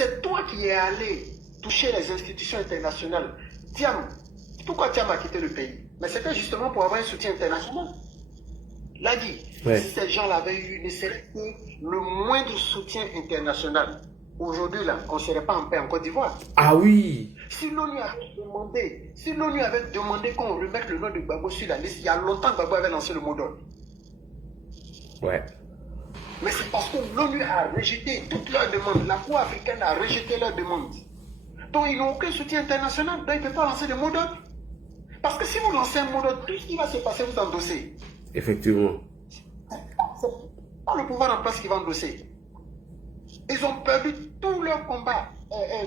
C'est toi qui es allé toucher les institutions internationales. Thiam, pourquoi Thiam a quitté le pays? Mais c'était justement pour avoir un soutien international. L'a dit. Ouais. Si ces gens l'avaient eu, ne serait que le moindre soutien international. Aujourd'hui, là, on ne serait pas en paix en Côte d'Ivoire. Ah oui. Si l'ONU avait demandé qu'on remette le nom de Gbagbo sur la liste, il y a longtemps que Gbagbo avait lancé le mot d'ordre. Ouais. Mais c'est parce que l'ONU a rejeté toutes leurs demandes. La Cour africaine a rejeté leurs demandes. Donc ils n'ont aucun soutien international, donc ils ne peuvent pas lancer de mot d'ordre. Parce que si vous lancez un mot d'ordre, tout ce qui va se passer, vous endossez. Effectivement. C'est pas le pouvoir en place qui va endosser. Ils ont perdu tout leur combat.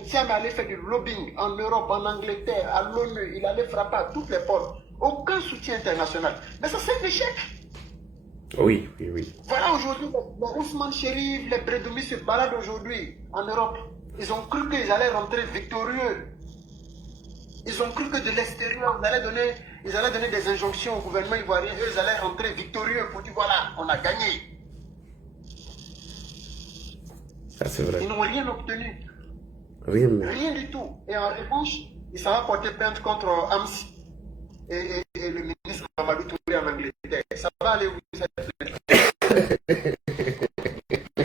Thiam allait faire du lobbying en Europe, en Angleterre, à l'ONU. Il allait frapper à toutes les portes. Aucun soutien international. Mais ça, c'est un échec. Oui, oui, oui. Voilà aujourd'hui, les Ousmane Chérif, les Brédoumi se baladent aujourd'hui en Europe. Ils ont cru qu'ils allaient rentrer victorieux. Ils ont cru que de l'extérieur, ils allaient donner des injonctions au gouvernement ivoirien. Eux, ils allaient rentrer victorieux pour dire voilà, on a gagné. Ça, c'est vrai. Ils n'ont rien obtenu. Rien, mais... Rien du tout. Et en revanche, ils s'en vont porter plainte contre Ams et le ministre Mamadou Touré en Angleterre. Ça va aller où cette plainte?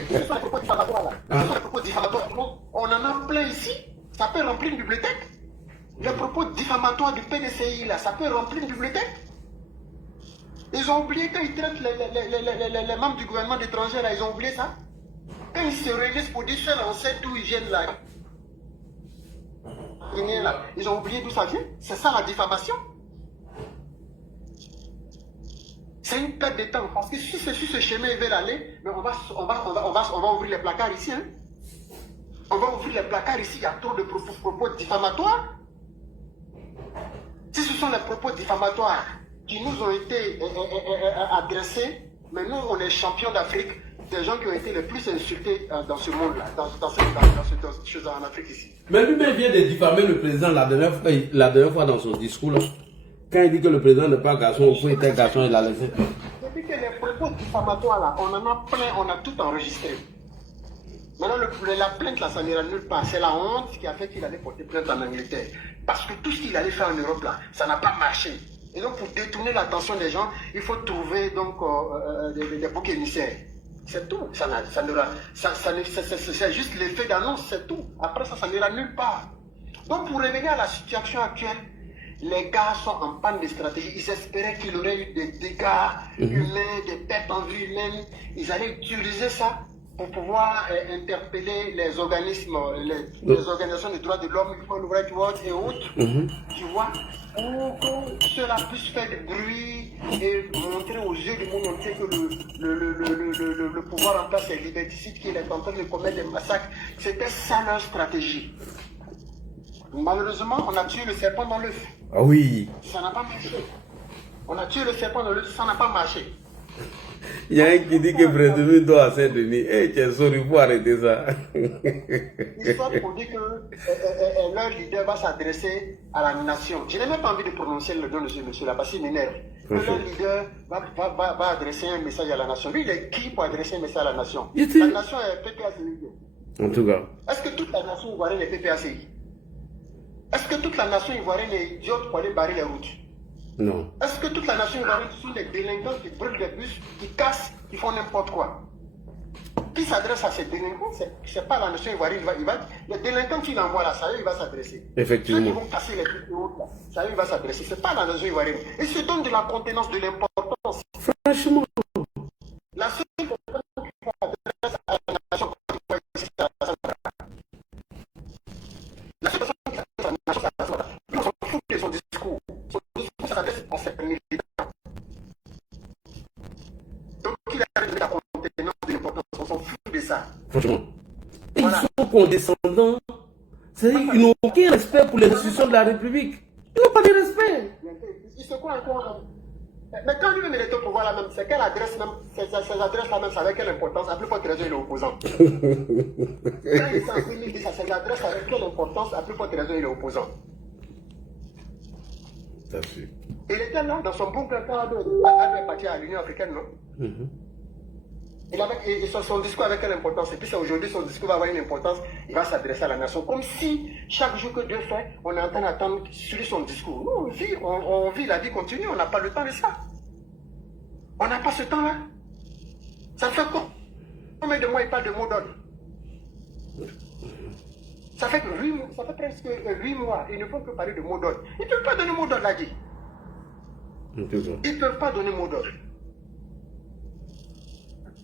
Ce sont les propos diffamatoires là. Ce sont les propos diffamatoires. On en a plein ici. Ça peut remplir une bibliothèque. Les propos diffamatoires du PDCI là, ça peut remplir une bibliothèque. Ils ont oublié quand ils traitent les membres du gouvernement d'étrangers là, ils ont oublié ça. Quand ils se réunissent pour dire ça, on sait d'où ils viennent là. Ils ont oublié d'où ça vient. C'est ça la diffamation. C'est une perte de temps. Parce que si c'est sur ce chemin ils veulent aller, mais on va ouvrir les placards ici. Hein. On va ouvrir les placards ici. Il y a trop de propos diffamatoires. Si ce sont les propos diffamatoires qui nous ont été adressés, mais nous, on est champions d'Afrique, des gens qui ont été les plus insultés dans ce monde-là, dans cette chose en Afrique ici. Mais lui-même vient de diffamer le président la dernière fois dans son discours. Là. Quand il dit que le président n'est pas garçon, au fond il était garçon, il a laissé. Depuis que les propos diffamatoires, là, on en a plein, on a tout enregistré. Maintenant, la plainte, là, ça n'ira nulle part. C'est la honte qui a fait qu'il allait porter plainte en Angleterre. Parce que tout ce qu'il allait faire en Europe, là, ça n'a pas marché. Et donc, pour détourner l'attention des gens, il faut trouver donc des boucs émissaires. C'est tout. C'est juste l'effet d'annonce, c'est tout. Après ça, ça n'ira nulle part. Donc, pour revenir à la situation actuelle, les gars sont en panne de stratégie. Ils espéraient qu'il y aurait eu des dégâts humains, des pertes en vie humaine. Ils allaient utiliser ça pour pouvoir interpeller les organismes, les organisations des droits de l'homme, Human Rights Watch et autres, tu vois, pour que cela puisse faire du bruit et montrer aux yeux du monde entier que le pouvoir en place est liberticide, qu'il est en train de commettre des massacres. C'était ça leur stratégie. Malheureusement, on a tué le serpent dans l'œuf. Ah oui. Ça n'a pas marché. On a tué le serpent dans l'œuf, ça n'a pas marché. Il y a un qui dit que Brédoumi doit à Saint-Denis. Eh, tiens, sorry, il faut arrêter ça. L'histoire pour dire que leur leader va s'adresser à la nation. Je n'ai même pas envie de prononcer le nom de ce monsieur-là parce qu'il m'énerve. Leur leader va adresser un message à la nation. Lui, il est qui pour adresser un message à la nation? La nation est PPACI. En tout cas. Est-ce que toute la nation ivoirienne est PPACI? Est-ce que toute la nation ivoirienne est idiote pour aller barrer les routes? Non. Est-ce que toute la nation ivoirienne sont des délinquants qui brûlent des bus, qui cassent, qui font n'importe quoi? Qui s'adresse à ces délinquants? C'est pas la nation ivoirienne. Les délinquants qu'il envoie là, ça y est, il va s'adresser. Effectivement. Ceux qui vont casser les bus là, ça y est, il va s'adresser. C'est pas la nation ivoirienne. Il se donne de la contenance, de l'importance. Franchement. La seule personne qui s'adresse à la nation, la seule personne qui s'adresse à la nation, on s'en fout de son discours. Son discours s'adresse à ses militants. Donc il a de la contenance, de l'importance, on s'en fout de ça. Franchement. Et voilà. Ils sont condescendants. C'est-à-dire qu'ils n'ont aucun respect pour les institutions de la République. Ils n'ont pas de respect. Ils se croient encore. Mais quand lui-même il est au pouvoir là même, c'est quelle adresse même, ces adresses-là même, ça avec quelle importance? À plus forte raison, il est opposant. Quand il s'en dit ça, ces adresses avec quelle importance? À plus forte raison, il est opposant. Il était là, dans son bunker, quand il est parti à l'Union africaine, non? Et son discours avait quelle importance? Et puis c'est aujourd'hui, son discours va avoir une importance. Il va s'adresser à la nation. Comme si chaque jour que Dieu fait, on est en train d'attendre sur son discours. Nous, on vit, la vie continue. On n'a pas le temps de ça. On n'a pas ce temps-là. Ça fait combien de mois il parle de mots d'ordre? Ça fait presque 8 mois. Ils ne font que parler de mots d'ordre. Ils ne peuvent pas donner mot d'ordre là, dit. Ils ne peuvent pas donner mot d'ordre.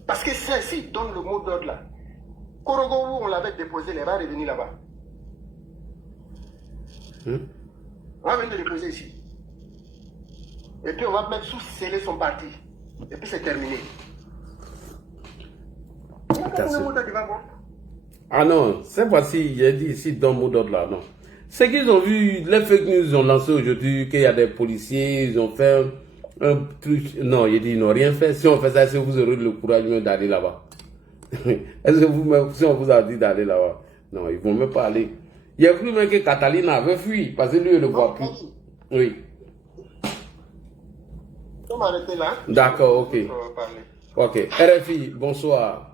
Parce que s'ils donnent le mot d'ordre là, Korogo, où on l'avait déposé, il va revenir là-bas. On va venir le déposer ici. Et puis on va mettre sous sceller son parti. Et puis c'est terminé. Ah non, cette fois-ci, j'ai dit ici dans le mot d'ordre là, non. C'est qu'ils ont vu, les fake news ils ont lancé aujourd'hui qu'il y a des policiers, ils ont fait un truc. Non, il dit ils n'ont rien fait. Si on fait ça, est-ce que vous aurez le courage même d'aller là-bas? Est-ce que vous, si on vous a dit d'aller là-bas? Non, ils ne vont même pas aller. Il y a cru même que Catalina avait fui, parce que lui, il ne le voit plus. Oui. On va arrêter là. D'accord, ok. Ok. RFI, bonsoir.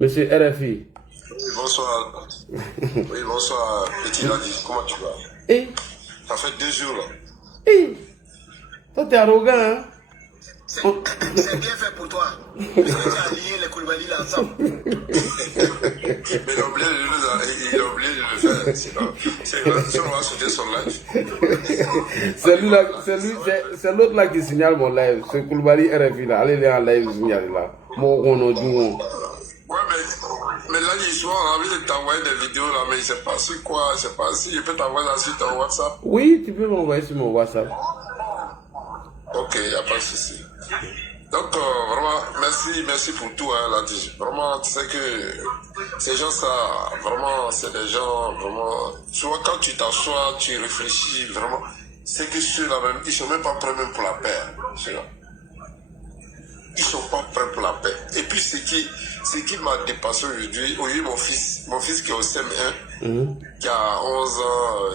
Monsieur RFI. Oui, bonsoir. Oui, bonsoir, petit Ladi. Comment tu vas? Eh? Ça fait 2 jours là. Eh? Toi, t'es arrogant, hein? C'est bien fait pour toi. Parce que tu as lié les Koulibaly là ensemble. Mais il a oublié de le faire. C'est on va sauter son live. C'est l'autre là qui signale mon live. C'est Koulibaly RFI là. Allez, en live, signale là. Mon on. Ouais, mais là, il soir, on a envie de t'envoyer des vidéos là, mais je sais pas sur quoi, je sais pas si je peux t'envoyer ça sur ton WhatsApp. Oui, tu peux m'envoyer sur mon WhatsApp. Ok, il n'y a pas de souci. Donc, vraiment, merci pour tout, hein, Ladi. Vraiment, tu sais que ces gens, ça, vraiment, c'est des gens, vraiment, tu vois, quand tu t'assois, tu réfléchis, vraiment, c'est que ceux-là même, ils sont même pas prêts même pour la paix, ceux-là. Ils sont pas prêts pour la paix. Et puis, ce qui m'a dépassé aujourd'hui, mon fils qui est au CM1, qui a 11 ans,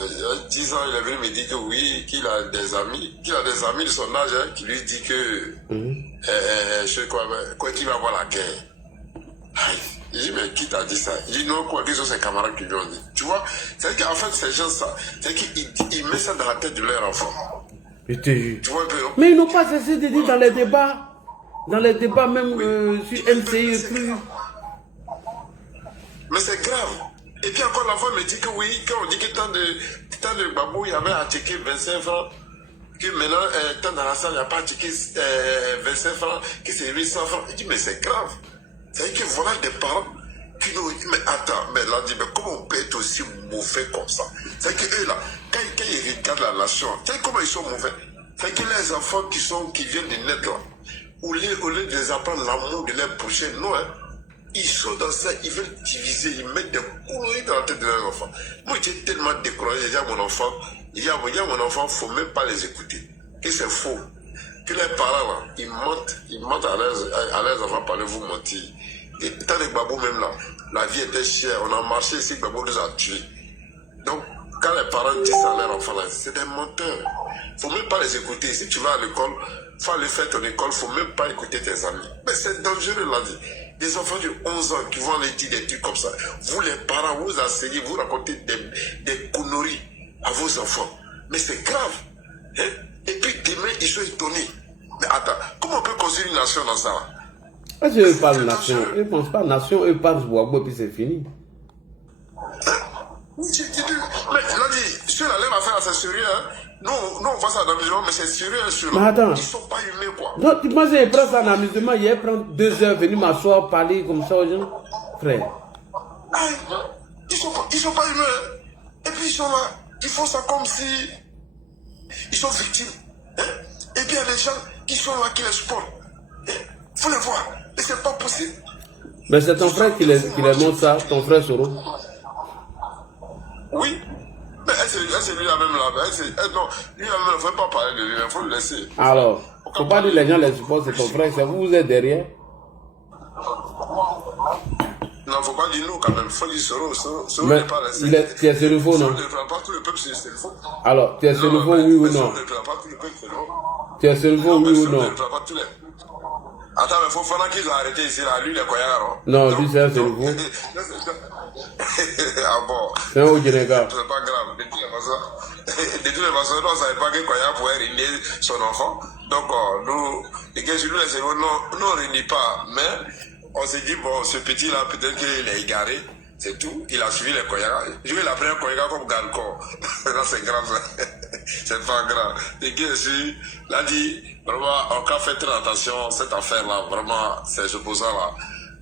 10 ans, il est venu me dire que oui, qu'il a des amis de son âge, hein, qui lui dit que, qu'il va avoir la guerre. Il dit, mais qui t'a dit ça? Il dit, non, quoi, disons, ses camarades qui lui ont dit. Tu vois, c'est qu'en fait, ces gens, ça, c'est qu'ils mettent ça dans la tête de leur enfant. Je te jure. Tu vois un peu, non? Mais ils n'ont pas cessé de dire dans les débats. Dans les débats même sur MCI et tout. Mais c'est grave. Et puis encore l'enfant me dit que oui, quand on dit que tant de babou, il y avait acheté 25 francs, que maintenant, tant dans la salle, il n'y a pas acheté 25 francs, que c'est 800 francs. Il dit, mais c'est grave. C'est-à-dire que voilà des parents qui nous disent, mais attends, mais là, dit, mais comment on peut être aussi mauvais comme ça? C'est-à-dire qu'eux là, quand ils regardent la nation, tu sais comment ils sont mauvais? C'est que les enfants qui viennent de naître là, au lieu de les apprendre l'amour de leur prochain, non, hein. Ils sont dans ça, ils veulent diviser, ils mettent des conneries dans la tête de leurs enfants. Moi, j'étais tellement découragé, j'ai dit à mon enfant, il faut même pas les écouter. Que c'est faux. Que les parents, là, ils mentent à leurs enfants par vous mentir. Et tant les babous même là, la vie était chère, on a marché ici, les babous nous a tués. Donc, quand les parents disent à leurs enfants là, c'est des menteurs. Faut même pas les écouter. Si tu vas à l'école, faut aller faire ton école, faut même pas écouter tes amis. Mais c'est dangereux, là dit. Des enfants de 11 ans qui vont aller dire des trucs comme ça. Vous les parents, vous enseignez, vous racontez des conneries à vos enfants. Mais c'est grave. Hein? Et puis demain, ils sont étonnés. Mais attends, comment on peut construire une nation dans ça? Est-ce qu'eux parlent nation? Ils ne pensent pas nation, eux parlent bois, puis c'est fini. Mais là dit, ceux-là, leur affaire, c'est sérieux, hein? Nous, on voit ça dans l'amusement, mais c'est sérieux, ceux-là. Mais attends. Ils sont pas humains, quoi. Non, tu penses qu'ils prennent ça en amusement, ils prennent 2 heures, venir m'asseoir, parler comme ça aux gens? Frère. Ah, ils sont pas humains. Et puis ils sont là, ils font ça comme si ils sont victimes. Hein? Et puis il y a des gens qui sont là, qui les supportent. Faut les voir. Et c'est pas possible. Mais c'est ton frère qui les montre ça, ton frère Soro? Oui. Mais c'est lui-là même là. Non, lui-là même, il ne faut pas parler de lui, il faut le laisser. Alors, il ne faut pas dire que les gens les supportent, c'est ton frère, c'est vous êtes derrière. Non, il ne faut pas dire nous quand même, il faut dire Soro. Soro Mais n'est pas laissé. tu es Sérifo, non? Soro ne reprend pas tout le peuple, c'est Sérifo. Alors, tu es Sérifo, oui ou non? Soro ne reprend pas tout le peuple, c'est non. Tu es Sérifo, oui ou non? Ne reprend pas tout le... Attends, mais Fofana qu'ils ont arrêté ici, là, lui, les Koyaro. Non, lui, c'est un nouveau. Ah bon? C'est un Ogenega. C'est pas grave. De toutes les façons, on ne savait pas que Koya pouvait régner son enfant. Donc, nous, les gars, nous, les cerveaux, non, on ne réunit pas. Mais, on s'est dit, bon, ce petit-là, peut-être qu'il est égaré. C'est tout. Il a suivi les Koya. Je vais l'appeler un Koya comme garde-corps. Là, c'est grave. C'est pas grave. Les gars, là, dit, vraiment, on a fait très attention à cette affaire-là. Vraiment, ces opposants-là.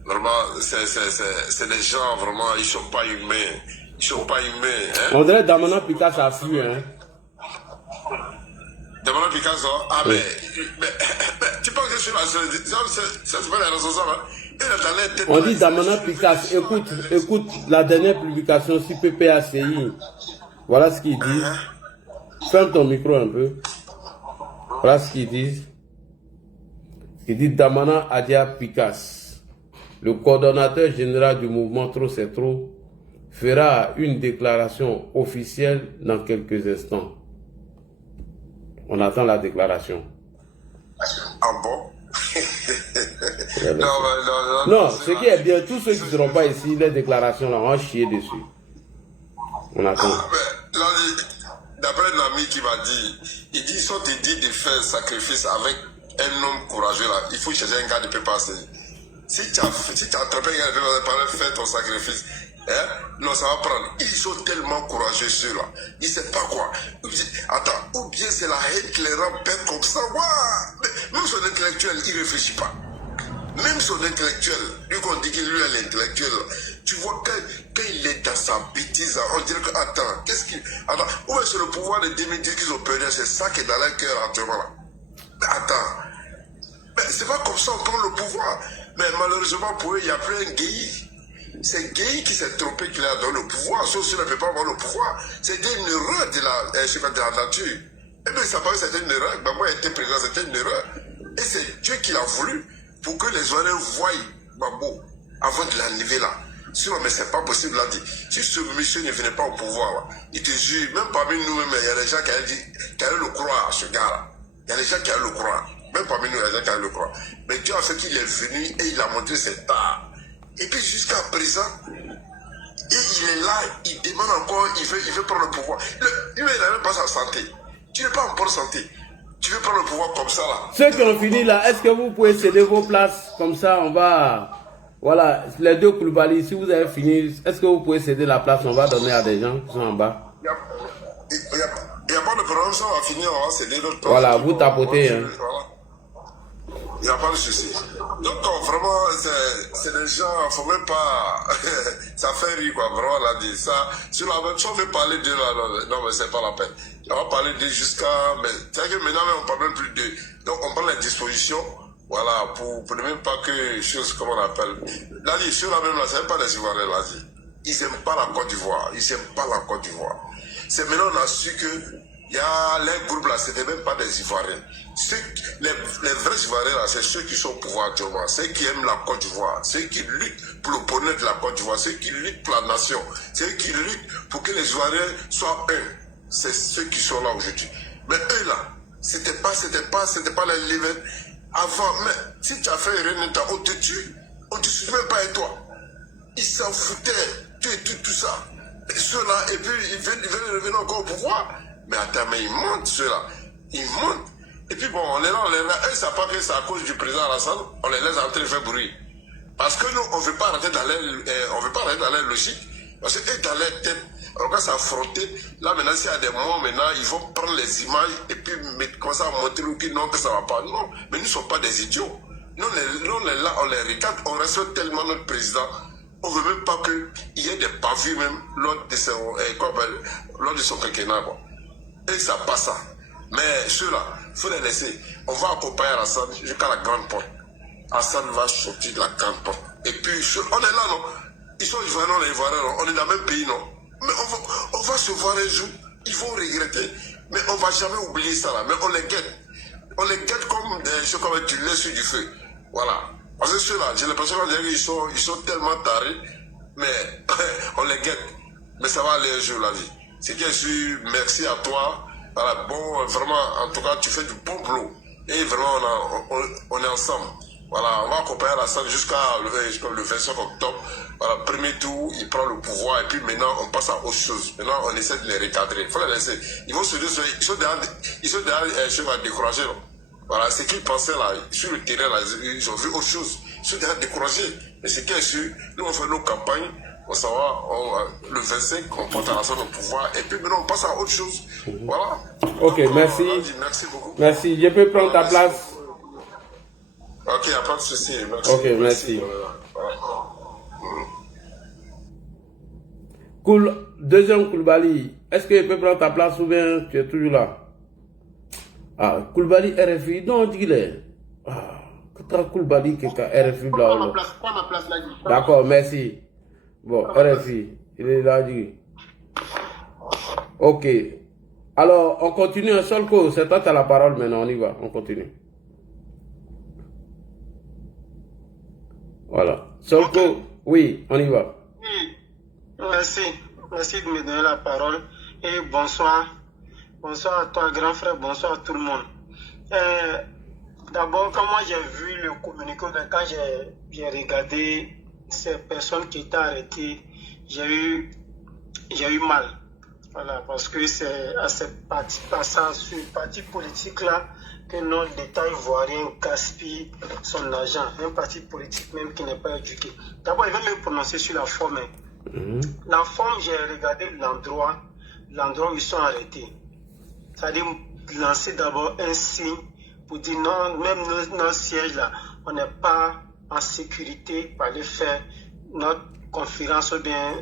Vraiment, c'est des gens, vraiment, ils sont pas humains. Ils sont pas humains. Hein? On dirait Damana Picasso a fui, hein. Damana Picasso, ah, oui. mais tu penses que je suis là, c'est pas les responsables, hein? On dit Damana Picasso, écoute la dernière publication sur PPACI. Voilà ce qu'ils disent. Ferme ton micro un peu. Voilà ce qu'ils disent. Il dit Damana Adia Picasso, le coordonnateur général du mouvement Trop c'est trop, fera une déclaration officielle dans quelques instants. On attend la déclaration. Ah bon? Non, ce qui est bien, tous ceux qui ne seront pas ici, les déclarations, là, on va chier dessus. On attend. D'après l'ami qui m'a dit, il dit, ils ont dit de faire sacrifice avec un homme courageux là. Il faut chercher un gars qui peut passer. Si tu as attrapé un gars qui peut faire ton sacrifice, hein? Non, ça va prendre. Ils sont tellement courageux ceux-là. Ils ne savent pas quoi. Attends, ou bien c'est la haine qui les rend bêtes comme ça. Même son intellectuel, il ne réfléchit pas. Même son intellectuel, lui qu'on dit qu'il lui est l'intellectuel, tu vois quand il est dans sa bêtise, on dirait que, attends, qu'est-ce qu'il... Attends, où est-ce le pouvoir de 2010 qu'ils ont perdu? C'est ça qui est dans leur cœur actuellement là. Mais attends, mais c'est pas comme ça on prend le pouvoir. Mais malheureusement pour eux, il n'y a plus un Guéhi. C'est Guéhi qui s'est trompé qu'il a dans le pouvoir, sauf s'il ne peut pas avoir le pouvoir. C'était une erreur de la nature. Et bien ça paraît que c'était une erreur. Maman était président, c'était une erreur. Et c'est Dieu qui l'a voulu pour que les Oiréens voient Babo avant de l'enlever là. Sinon, mais c'est pas possible là. Si ce monsieur ne venait pas au pouvoir, là, il te jure, même parmi nous-mêmes, il y a des gens qui allaient le croire à ce gars-là. Il y a des gens qui allaient le croire. Même parmi nous, il y a des gens qui allaient le croire. Mais Dieu a fait qu'il est venu et il a montré ses parts. Et puis jusqu'à présent, et il est là, il demande encore, il veut prendre le pouvoir. Lui, il n'a même pas sa santé. Tu n'es pas en bonne santé. Tu veux prendre le pouvoir comme ça là. Ceux qui ont fini là, est-ce que vous pouvez céder vos places? Comme ça, on va... Voilà, les deux Koulibaly, si vous avez fini, est-ce que vous pouvez céder la place? On va donner à des gens qui sont en bas. Il n'y a pas de problème, ça va finir, on va céder notre place. Voilà, vous tapotez. Hein. Voilà. Il n'y a pas de souci. Donc, vraiment, c'est des gens, il ne faut même pas... ça fait rire, quoi. Vraiment, là, dit ça. Sur la même chose, on veut parler de là. Non, mais c'est pas la peine. On va parler de jusqu'à... Mais c'est vrai que maintenant, on ne parle même plus de... Donc, on prend les dispositions, voilà, pour ne même pas que... Chose, comment on appelle. Là, dit, sur la même, là, ce n'est pas des Ivoiriens, là, dit. Ils n'aiment pas la Côte d'Ivoire. Ils n'aiment pas la Côte d'Ivoire. C'est maintenant, on a su que... Il y a les groupes là, ce n'était même pas des Ivoiriens. Les vrais Ivoiriens là, c'est ceux qui sont au pouvoir actuellement, ceux qui aiment la Côte d'Ivoire, ceux qui luttent pour le bonheur de la Côte d'Ivoire, ceux qui luttent pour la nation, ceux qui luttent pour que les Ivoiriens soient un. C'est ceux qui sont là aujourd'hui. Mais eux là, c'était pas les livres. Avant, mais si tu as fait rien, on te tue, on ne te suit même pas et toi. Ils s'en foutaient, tu et tout ça. Et ceux-là, et puis ils veulent revenir encore au pouvoir. Mais attends, mais ils montent ceux-là. Ils montent. Et puis bon, on est là. Eux, ils ne savent pas que c'est à cause du président Alassane. On les laisse en train de faire bruit. Parce que nous, on ne veut pas rentrer dans leur logique. Parce que dans leur tête, on va s'affronter. Là, maintenant, s'il y a des moments, maintenant, ils vont prendre les images et puis commencer à montrer non, que ça ne va pas. Non, mais nous ne sommes pas des idiots. Nous, on est là, on les regarde, on respecte tellement notre président. On ne veut même pas qu'il y ait des pavés même lors de son quinquennat, quoi. Et ça passe ça. Mais ceux-là, il faut les laisser. On va accompagner Alassane jusqu'à la grande porte. Alassane va sortir de la grande porte. Et puis, on est là, non? Ils sont Ivoiriens, on est Ivoiriens, non? On est dans le même pays, non? Mais on va se voir un jour. Ils vont regretter. Mais on ne va jamais oublier ça, là. Mais on les guette. On les guette comme du lait sur du feu. Voilà. Parce que ceux-là, j'ai l'impression qu'ils sont tellement tarés. Mais on les guette. Mais ça va aller un jour, la vie. C'est bien sûr, merci à toi. Voilà, bon, vraiment, en tout cas, tu fais du bon boulot. Et vraiment, on est ensemble. Voilà, on va accompagner Alassane jusqu'à le 25 octobre. Voilà, premier tour, il prend le pouvoir et puis maintenant on passe à autre chose. Maintenant on essaie de les recadrer. Il faut les laisser. Ils vont se dire, ils sont déjà découragés. Voilà, ce qu'ils pensaient là, sur le terrain, là, ils ont vu autre chose. Ils sont déjà découragés. Mais ce qui est sûr, nous on fait nos campagnes, on s'en va, le 25, on porte Alassane au pouvoir et puis maintenant on passe à autre chose. Voilà. Ok, donc, merci. Merci beaucoup. Merci. Je peux prendre ta place? Ok, il n'y a pas de souci. Merci. Ok, merci. Voilà. Cool. Deuxième Koulibaly, est-ce que je peux prendre ta place ou bien tu es toujours là? Ah, Koulibaly RFI, non, dis-le. Ah, Koulibaly qui est RFI. Prends ma place là. D'accord, merci. Bon, RFI, il est là, dit. Ok. Alors, on continue un seul coup. C'est toi qui as la parole maintenant, on y va, on continue. Voilà. Solko, oui, on y va. Oui, merci. Merci de me donner la parole. Et bonsoir. Bonsoir à toi, grand frère. Bonsoir à tout le monde. D'abord, quand moi j'ai vu le communiqué, quand j'ai regardé ces personnes qui étaient arrêtées, j'ai eu mal. Voilà, parce que c'est à cette parti politique là que notre l'État ivoirien gaspille son argent. Un parti politique même qui n'est pas éduqué. D'abord, il va me prononcer sur la forme. La forme, j'ai regardé l'endroit où ils sont arrêtés. C'est-à-dire lancer d'abord un signe pour dire non, même nos sièges là, on n'est pas en sécurité pour aller faire notre conférence ou bien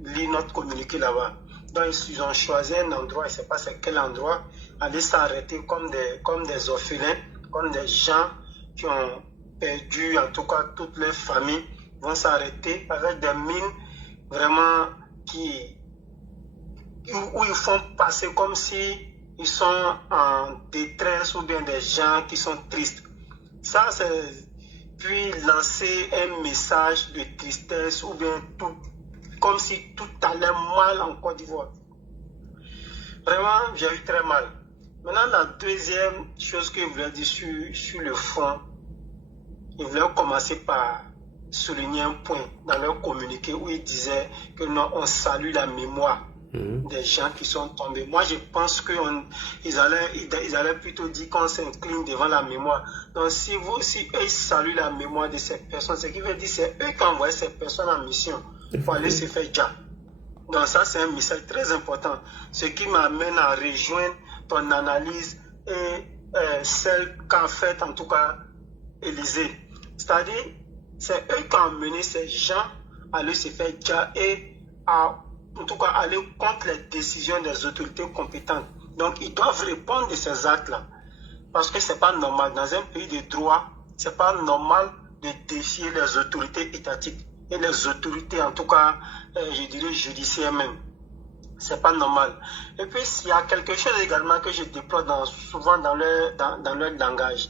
lire notre communiqué là-bas. Donc ils ont choisi un endroit, je ne sais pas c'est quel endroit, aller s'arrêter comme des orphelins, comme des gens qui ont perdu en tout cas toutes leurs familles, vont s'arrêter avec des mines vraiment où ils font passer comme si ils sont en détresse ou bien des gens qui sont tristes. Ça c'est puis lancer un message de tristesse ou bien tout, comme si tout allait mal en Côte d'Ivoire. Vraiment, j'ai eu très mal. Maintenant, la deuxième chose que je voulais dire sur le fond, je voulais commencer par souligner un point dans leur communiqué où ils disaient que non, on salue la mémoire des gens qui sont tombés. Moi, je pense qu'ils allaient plutôt dire qu'on s'incline devant la mémoire. Donc, si eux saluent la mémoire de ces personnes, ce qui veut dire que c'est eux qui envoient ces personnes en mission pour aller se faire déjà. Donc, ça, c'est un message très important. Ce qui m'amène à rejoindre ton analyse et celle qu'a faite, en tout cas, Élysée. C'est-à-dire, c'est eux qui ont mené ces gens à aller se faire déjà et à en tout cas aller contre les décisions des autorités compétentes. Donc, ils doivent répondre de ces actes-là. Parce que ce n'est pas normal. Dans un pays de droit, ce n'est pas normal de défier les autorités étatiques et les autorités, en tout cas, je dirais judiciaires même. Ce n'est pas normal. Et puis, il y a quelque chose également que je déplore souvent dans leur langage.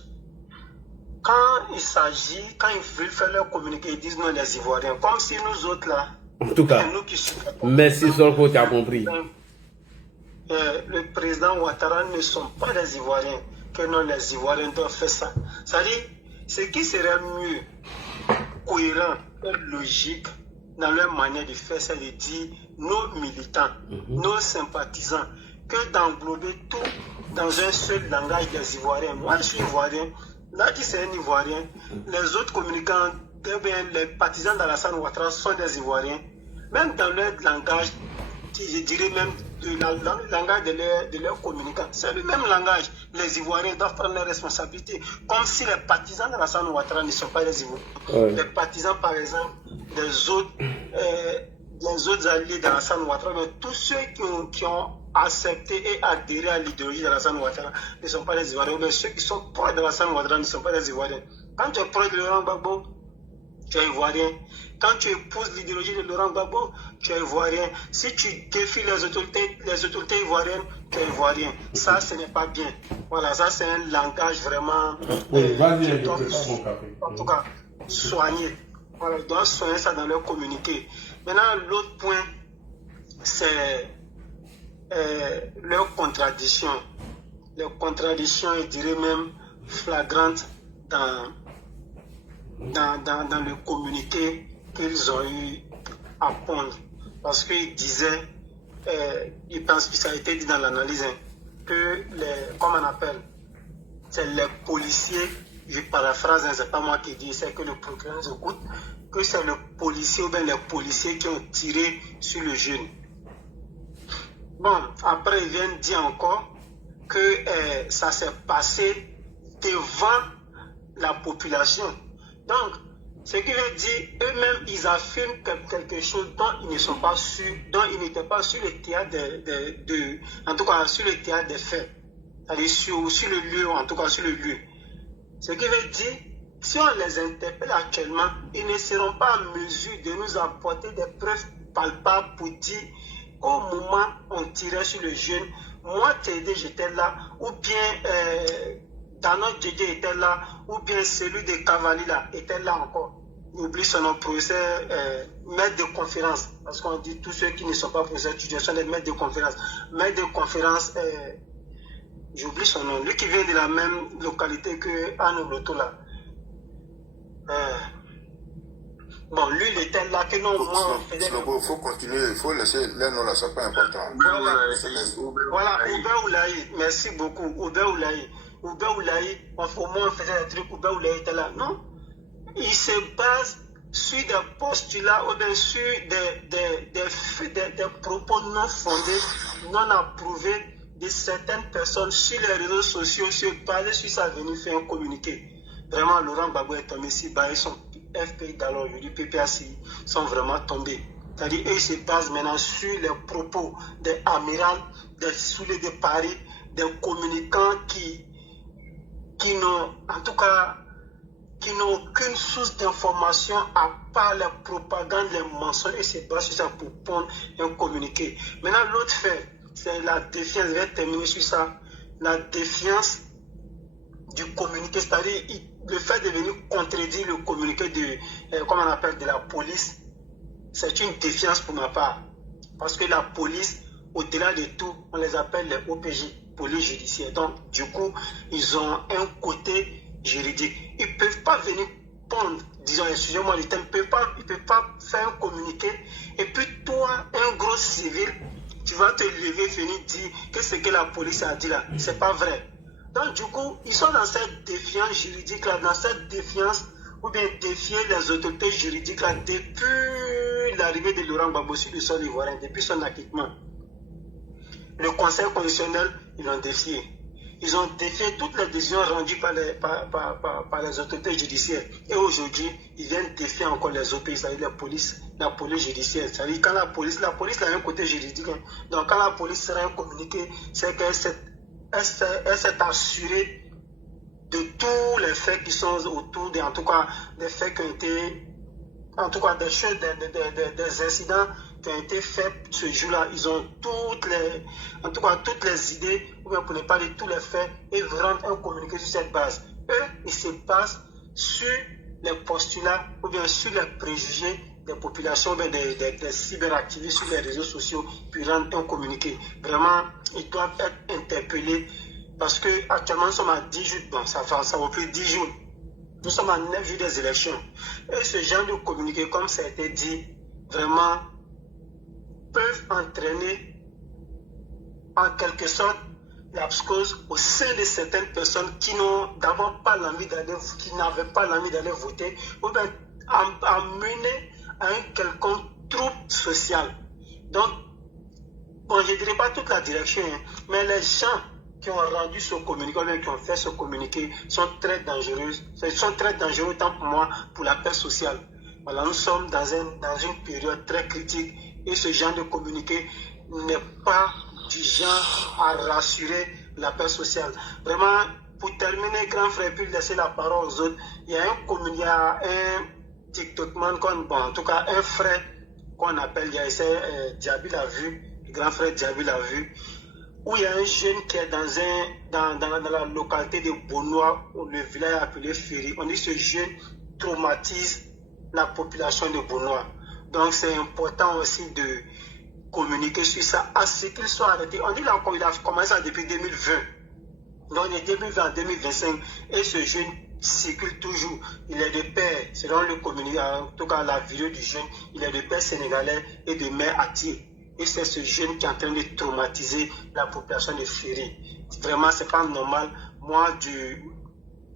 Quand ils veulent faire leur communiqué, ils disent non, les Ivoiriens. Comme si nous autres, là, en tout cas, merci Solko, tu as compris. Le président Ouattara ne sont pas des Ivoiriens, que non, les Ivoiriens doivent faire ça. C'est-à-dire, ce qui serait mieux, cohérent et logique dans leur manière de faire, c'est de dire nos militants, nos sympathisants, que d'englober tout dans un seul langage des Ivoiriens. Moi, je suis Ivoirien, là, c'est un Ivoirien, les autres communicants, les partisans d'Alassane Ouattara sont des Ivoiriens. Même dans leur langage, je dirais même le langage de leurs communicants, c'est le même langage. Les Ivoiriens doivent prendre leurs responsabilités, comme si les partisans d'Alassane Ouattara ne sont pas des Ivoiriens. Les partisans, par exemple, des autres alliés d'Alassane Ouattara, mais tous ceux qui ont accepté et adhéré à l'idéologie d'Alassane Ouattara ne sont pas des Ivoiriens. Mais ceux qui sont proches d'Alassane Ouattara ne sont pas des Ivoiriens. Quand tu es proche de Laurent Gbagbo, tu es Ivoirien. Quand tu épouses l'idéologie de Laurent Gbagbo, tu es Ivoirien. Si tu défies les autorités ivoiriennes, tu es Ivoirien. Ça, ce n'est pas bien. Voilà, ça, c'est un langage vraiment... en tout cas, soigné. Voilà, ils doivent soigner ça dans leur communiqué. Maintenant, l'autre point, c'est leurs contradictions. Les contradictions, je dirais même, flagrantes dans le communiqué qu'ils ont eu à pondre. Parce qu'ils disaient, je pense que ça a été dit dans l'analyse, hein, que comme on appelle, c'est les policiers, je paraphrase, hein, c'est pas moi qui dis, c'est que le procureur nous écoute, que c'est le policier ou bien les policiers qui ont tiré sur le jeune. Bon, après ils viennent dire encore que ça s'est passé devant la population. Donc, ce qui veut dire, eux-mêmes, ils affirment quelque chose dont ils ne sont pas sûrs, dont ils n'étaient pas sur le théâtre en tout cas sur le théâtre des faits. C'est-à-dire sur le lieu, en tout cas sur le lieu. Ce qui veut dire, si on les interpelle actuellement, ils ne seront pas en mesure de nous apporter des preuves palpables pour dire qu'au moment où on tirait sur le jeune, moi, Tédé, j'étais là, ou bien Dano Djedje était là, ou bien celui de Cavali là était là encore. J'oublie son nom, professeur, maître de conférence, parce qu'on dit tous ceux qui ne sont pas professeurs étudiants sont des maîtres de conférence. Maître de conférence, j'oublie son nom, lui qui vient de la même localité que Anno Loto là. Bon, lui, il était là, que non, moi, on faisait... Il faut continuer, il faut laisser les noms là, c'est pas important. Voilà, Oubé Oulaï, merci beaucoup, Oubé Oulaï. Oubé Oulaï, au moins on faisait des trucs, Oubé Oulaï était là. Non, il se base sur des postulats ou bien sur des propos non fondés, non approuvés de certaines personnes sur les réseaux sociaux, sur parler sur sa venue faire un communiqué. Vraiment, Laurent Gbagbo est tombé ici, ils sont FPI d'alors, aujourd'hui, PPACI sont vraiment tombés. C'est-à-dire, eux se basent maintenant sur les propos des amirals, des soulets de Paris, des communicants qui n'ont, en tout cas, qui n'ont aucune source d'information à part la propagande, les mensonges, et se basent sur ça pour pondre un communiqué. Maintenant, l'autre fait, c'est la défiance, je vais terminer sur ça, la défiance du communiqué, c'est-à-dire le fait de venir contredire le communiqué de, comme on appelle, de la police, c'est une défiance pour ma part. Parce que la police, au-delà de tout, on les appelle les OPJ, police judiciaire. Donc, du coup, ils ont un côté juridique. Ils ne peuvent pas venir pondre, disons, excusez-moi le terme, ils ne peuvent pas faire un communiqué. Et puis, toi, un gros civil, tu vas te lever et venir dire que ce que la police a dit là, c'est pas vrai. Donc, du coup, ils sont dans cette défiance juridique-là, dans cette défiance, ou bien défier les autorités juridiques-là depuis l'arrivée de Laurent Gbagbo sur le sol ivoirien, depuis son acquittement. Le Conseil constitutionnel, ils l'ont défié. Ils ont défié toutes les décisions rendues par les autorités judiciaires. Et aujourd'hui, ils viennent défier encore les OPI, c'est-à-dire la police judiciaire. C'est-à-dire quand la police a un côté juridique. Hein. Donc quand la police sera un communiqué, c'est qu'elle s'est assurée de tous les faits qui sont autour, en tout cas des faits qui ont été, en tout cas des choses, des incidents qui ont été faits ce jour-là. Ils ont toutes les idées, ou bien pour ne pas dire tous les faits, et rendent un communiqué sur cette base. Eux, ils se basent sur les postulats, ou bien sur les préjugés des populations, ou bien des cyberactivistes sur les réseaux sociaux, puis rendent un communiqué. Vraiment, ils doivent être interpellés, parce qu'actuellement, nous sommes à 10 jours, bon, ça vaut plus 10 jours. Nous sommes à 9 jours des élections. Et ce genre de communiqué, comme ça a été dit, vraiment, peuvent entraîner en quelque sorte l'abscose au sein de certaines personnes qui n'ont d'abord pas l'envie d'aller, qui n'avaient pas l'envie d'aller voter, ou bien amener à un quelconque trouble social. Donc, bon, je ne dirais pas toute la direction, hein, mais les gens qui ont rendu ce communiqué, ou qui ont fait ce communiqué, sont très dangereux. Ils sont très dangereux tant pour moi, pour la paix sociale. Voilà, nous sommes dans une période très critique. Et ce genre de communiqué n'est pas du genre à rassurer la paix sociale. Vraiment, pour terminer, grand frère, puis laisser la parole aux autres, il y a un TikTokman, en tout cas un frère qu'on appelle Diaby l'a vu, le grand frère Diaby l'a vu, où il y a un jeune qui est dans la localité de Bonois, où le village appelé Ferry. On dit que ce jeune traumatise la population de Bonois. Donc c'est important aussi de communiquer sur ça, à ce qu'il soit arrêté. On dit qu'il a commencé ça depuis 2020. Donc de 2020 à 2025, et ce jeune circule toujours. Il est de père, selon le communiqué, en tout cas la vidéo du jeune, il est de père sénégalais et de mère Atir. Et c'est ce jeune qui est en train de traumatiser la population de Ferry. Vraiment, c'est pas normal. Moi,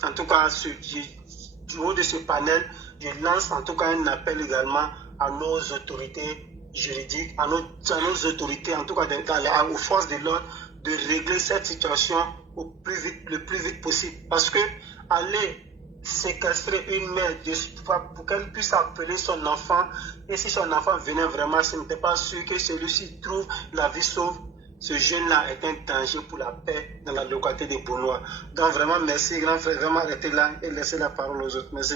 en tout cas, du haut de ce panel, je lance en tout cas un appel également à nos autorités juridiques, à nos autorités, en tout cas aux forces de l'ordre, de régler cette situation le plus vite possible. Parce que aller séquestrer une mère pour qu'elle puisse appeler son enfant, et si son enfant venait vraiment, ce n'était pas sûr que celui-ci trouve la vie sauve. Ce jeune-là est un danger pour la paix dans la localité de Bounois. Donc vraiment, merci grand frère, vraiment arrêtez là et laissez la parole aux autres. Merci.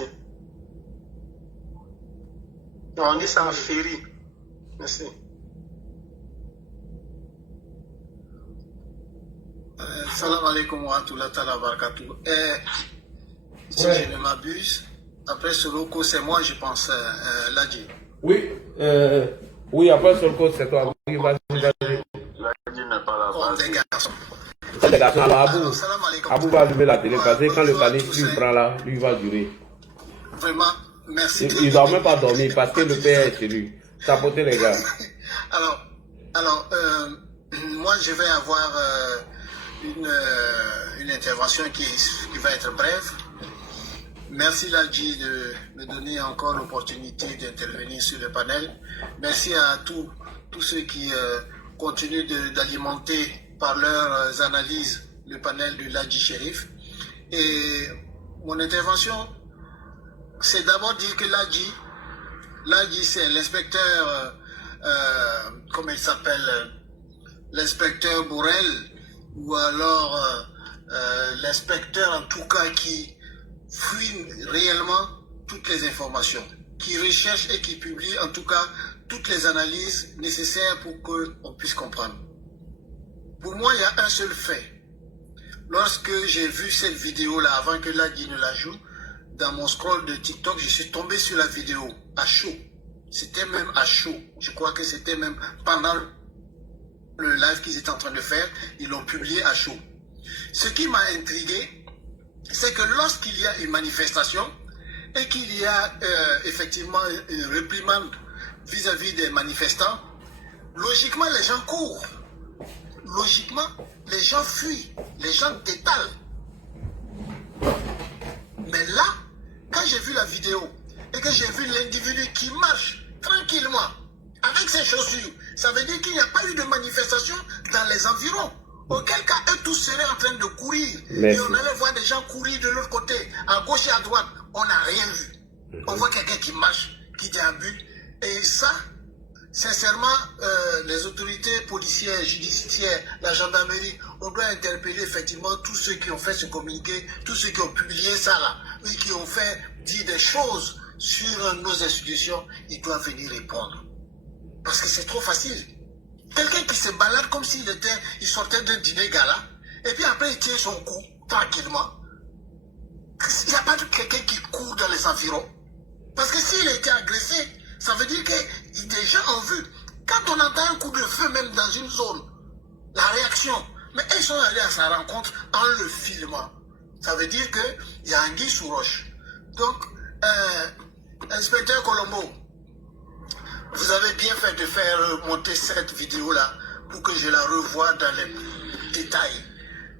Donc, on dit ça en Ferry. Merci. Salam alaikum wa rahmatullahi wa barakatuh. Si je ne m'abuse, après Soloko, c'est moi, je pense, Ladji. Oui, oui, après Soloko, c'est toi. Ladji n'est pas là. Oh, les garçons. C'est les garçons. Alors, salam alaikum. Abou va allumer la télé parce que quand le calife lui prend là, lui va durer. Vraiment, merci. Il ne doit même pas dormir parce que le père est chez lui. Tapoter les gars. Alors, moi, je vais avoir une intervention qui va être brève. Merci Ladji de me donner encore l'opportunité d'intervenir sur le panel. Merci à tous ceux qui continuent d'alimenter par leurs analyses le panel de Ladji Chérif. Et mon intervention, c'est d'abord dire que Ladji c'est l'inspecteur, comment il s'appelle, l'inspecteur Bourrel, ou alors l'inspecteur en tout cas qui fouille réellement toutes les informations, qui recherche et qui publie en tout cas toutes les analyses nécessaires pour qu'on puisse comprendre. Pour moi, il y a un seul fait. Lorsque j'ai vu cette vidéo-là, avant que Ladji ne la joue, dans mon scroll de TikTok, je suis tombé sur la vidéo à chaud. C'était même à chaud. Je crois que c'était même pendant le live qu'ils étaient en train de faire, ils l'ont publié à chaud. Ce qui m'a intrigué, c'est que lorsqu'il y a une manifestation et qu'il y a effectivement une réprimande vis-à-vis des manifestants, logiquement les gens courent. Logiquement, les gens fuient, les gens détalent. Mais là, quand j'ai vu la vidéo et que j'ai vu l'individu qui marche tranquillement avec ses chaussures, ça veut dire qu'il n'y a pas eu de manifestation dans les environs. Auquel cas, eux tous seraient en train de courir. Merci. Et on allait voir des gens courir de l'autre côté, à gauche et à droite. On n'a rien vu. On voit quelqu'un qui marche, qui déambule. Et ça, sincèrement, les autorités policières, judiciaires, la gendarmerie, on doit interpeller effectivement tous ceux qui ont fait ce communiqué, tous ceux qui ont publié ça là, et qui ont fait dire des choses sur nos institutions, ils doivent venir répondre. Parce que c'est trop facile. Quelqu'un qui se balade comme s'il sortait d'un dîner gala, et puis après il tient son coup, tranquillement. Il n'y a pas de quelqu'un qui court dans les environs. Parce que s'il a été agressé, ça veut dire que des gens ont vu. Quand on entend un coup de feu, même dans une zone, la réaction, mais ils sont allés à sa rencontre en le filmant. Ça veut dire qu'il y a anguille sous roche. Donc, inspecteur Colombo, vous avez bien fait de faire monter cette vidéo-là pour que je la revoie dans les détails.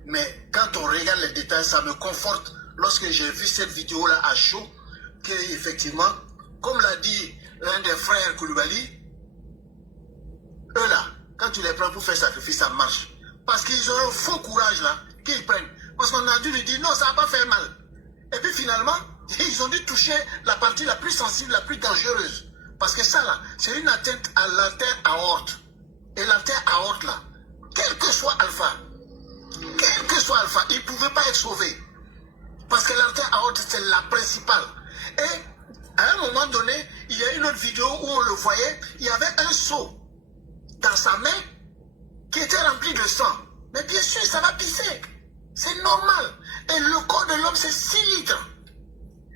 Mais quand on regarde les détails, ça me conforte lorsque j'ai vu cette vidéo-là à chaud, qu'effectivement, comme l'a dit l'un des frères Koulibaly, eux là, quand tu les prends pour faire sacrifice, ça marche. Parce qu'ils ont un faux courage là, qu'ils prennent. Parce qu'on a dû lui dire non, ça va pas faire mal. Et puis finalement, ils ont dû toucher la partie la plus sensible, la plus dangereuse. Parce que ça là, c'est une atteinte à l'artère aorte. Et l'artère aorte là, quel que soit Alpha, il ne pouvait pas être sauvé. Parce que l'artère aorte, c'est la principale. Et à un moment donné, il y a une autre vidéo où on le voyait, il y avait un seau dans sa main qui était rempli de sang. Mais bien sûr, ça va pisser. C'est normal. Et le corps de l'homme, c'est 6 litres.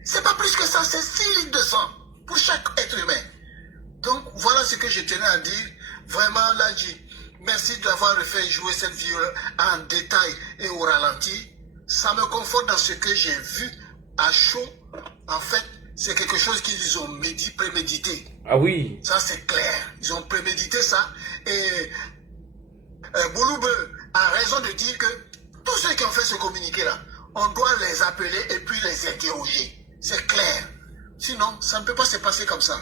C'est pas plus que ça, c'est 6 litres de sang pour chaque être humain. Donc, voilà ce que je tenais à dire. Vraiment, Ladji, merci d'avoir fait jouer cette vidéo en détail et au ralenti. Ça me conforte dans ce que j'ai vu à chaud, en fait, c'est quelque chose qu'ils ont prémédité. Ah oui. Ça, c'est clair. Ils ont prémédité ça. Et Bouloube a raison de dire que tous ceux qui ont fait ce communiqué-là, on doit les appeler et puis les interroger. C'est clair. Sinon, ça ne peut pas se passer comme ça.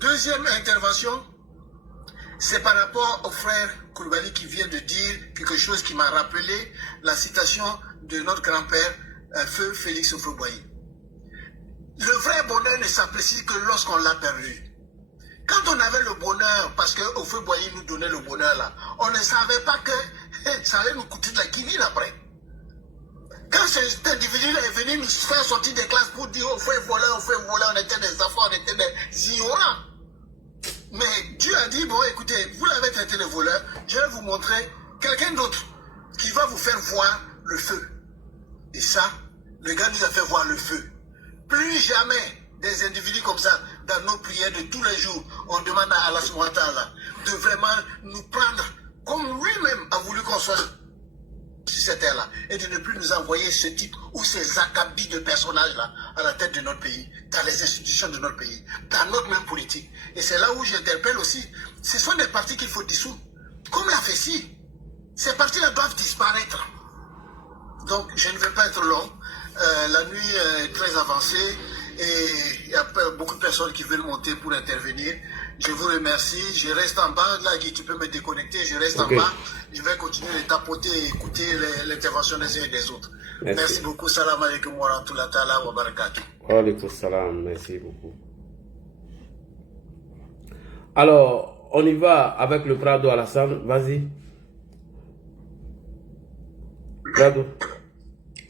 Deuxième intervention, c'est par rapport au frère Koulibaly qui vient de dire quelque chose qui m'a rappelé la citation de notre grand-père, Feu Félix Houphouët-Boigny. Le vrai bonheur ne s'apprécie que lorsqu'on l'a perdu. Quand on avait le bonheur, parce que Houphouët-Boigny nous donnait le bonheur là, on ne savait pas que ça allait nous coûter de la guinée après. Quand cet individu est venu nous faire sortir des classes pour dire on fait voler, on était des enfants, on était des ignorants. Mais Dieu a dit, bon écoutez, vous l'avez traité de voleur, je vais vous montrer quelqu'un d'autre qui va vous faire voir le feu. Et ça, le gars nous a fait voir le feu. Plus jamais des individus comme ça, dans nos prières de tous les jours, on demande à Allah subhanahu wa ta'ala de vraiment nous prendre comme lui-même a voulu qu'on soit sur cette terre-là, et de ne plus nous envoyer ce type ou ces acabits de personnages-là à la tête de notre pays, dans les institutions de notre pays, dans notre même politique. Et c'est là où j'interpelle aussi, ce sont des partis qu'il faut dissoudre, comme la FECI. Ces partis-là doivent disparaître. Donc, je ne vais pas être long. La nuit est très avancée et il y a beaucoup de personnes qui veulent monter pour intervenir. Je vous remercie. Je reste en bas. Là, Guy, tu peux me déconnecter. Je reste en bas. Je vais continuer de tapoter et écouter l'intervention des uns et des autres. Merci beaucoup. Salam alaikum wa rahmatullahi ta'ala wa barakatuh. Wa alaikum salam. Merci beaucoup. Alors, on y va avec le Prado Alassane. Vas-y. Prado.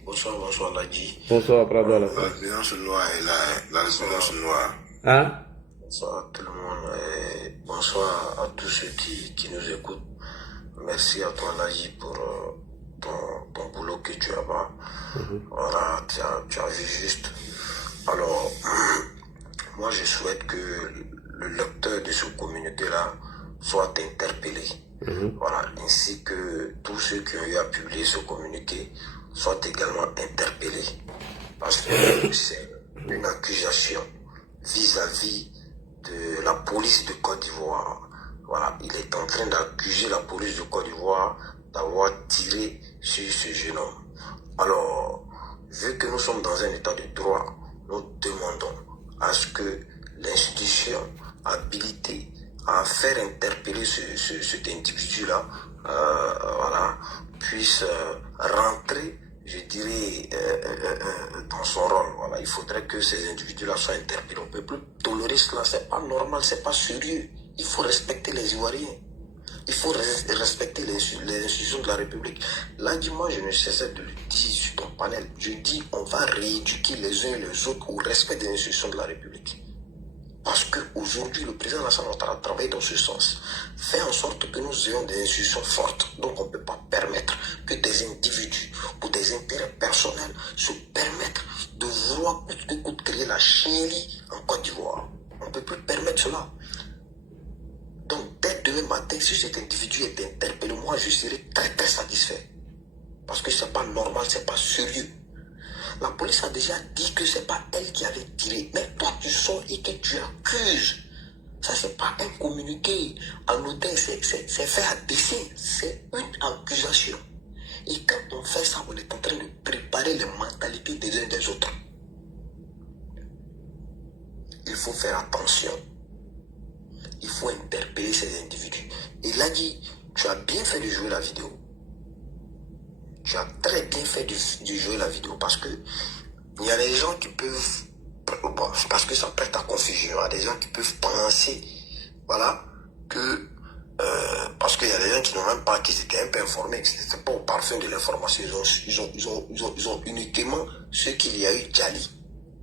Bonsoir Nadi. Bonsoir Prado Alassane. La résidence noire et la résidence noire. Hein? Bonsoir à tout le monde et bonsoir à tous ceux qui nous écoutent. Merci à toi Nadi pour ton boulot que tu as bas. Voilà, tu as vu juste. Alors, moi je souhaite que le lecteur de cette communauté-là soit interpellé. Voilà, ainsi que tous ceux qui ont eu à publier ce communiqué soient également interpellés. Parce que c'est une accusation vis-à-vis de la police de Côte d'Ivoire. Voilà, il est en train d'accuser la police de Côte d'Ivoire d'avoir tiré sur ce jeune homme. Alors, vu que nous sommes dans un état de droit, nous demandons à ce que l'institution habilitée à faire interpeller cet individu-là, voilà, puisse rentrer, je dirais, dans son rôle. Voilà, il faudrait que ces individus-là soient interpellés. On ne peut plus tolérer cela, c'est pas normal, c'est pas sérieux. Il faut respecter les Ivoiriens. Il faut respecter les institutions de la République. Là, dis-moi, je ne cessais de le dire sur ton panel. Je dis, on va rééduquer les uns et les autres au respect des institutions de la République. Parce qu'aujourd'hui, le président Alassane Ouattara travaille dans ce sens. Fait en sorte que nous ayons des institutions fortes. Donc, on ne peut pas permettre que des individus pour des intérêts personnels se permettent de vouloir coûte que coûte créer la chiennerie en Côte d'Ivoire. On ne peut plus permettre cela. Donc, dès demain matin, si cet individu est interpellé, moi, je serai très, très satisfait. Parce que ce n'est pas normal, ce n'est pas sérieux. La police a déjà dit que ce n'est pas elle qui avait tiré. Mais toi, tu sors et que tu accuses. Ça, ce n'est pas un communiqué anodin, c'est fait à dessein. C'est une accusation. Et quand on fait ça, on est en train de préparer les mentalités des uns des autres. Il faut faire attention. Il faut interpeller ces individus. Il a dit, tu as bien fait de jouer la vidéo. Tu as très bien fait de jouer la vidéo parce que il y a des gens qui peuvent, parce que ça prête à confusion, il y a des gens qui peuvent penser, voilà, que, parce qu'il y a des gens qui n'ont même pas, qui s'étaient un peu informés, que c'était pas au parfum de l'information, ils ont uniquement ce qu'il y a eu Djali.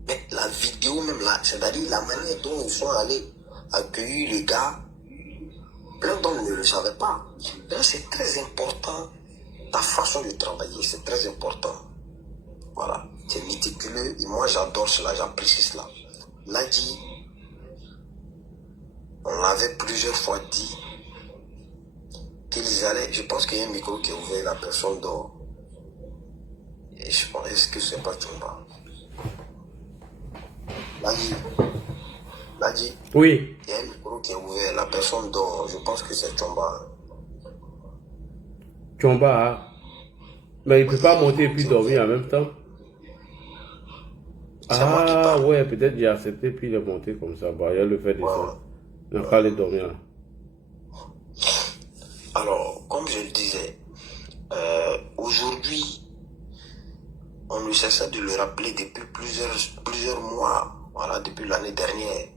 Mais la vidéo même là, c'est-à-dire la manière dont ils sont allés accueillir le gars, plein d'hommes ne le savaient pas. Là, c'est très important. Ta façon de travailler, c'est très important. Voilà, c'est méticuleux et moi j'adore cela, j'apprécie cela. Là dit, on l'avait plusieurs fois dit qu'ils allaient, je pense qu'il y a un micro qui est ouvert, la personne dort. Et je pense que c'est pas Tchumba. Nadji, Oui. il y a un micro qui est ouvert. La personne dort. Je pense que c'est Chomba. Chomba, hein. Mais il ne peut pas monter et puis dormir en même temps. C'est moi qui parle. Ouais, peut-être j'ai accepté puis il est monté comme ça. Bah, il a le fait descendre. Il n'a pas aller dormir là. Alors, comme je le disais, aujourd'hui, on ne cesse de le rappeler depuis plusieurs mois, voilà, depuis l'année dernière.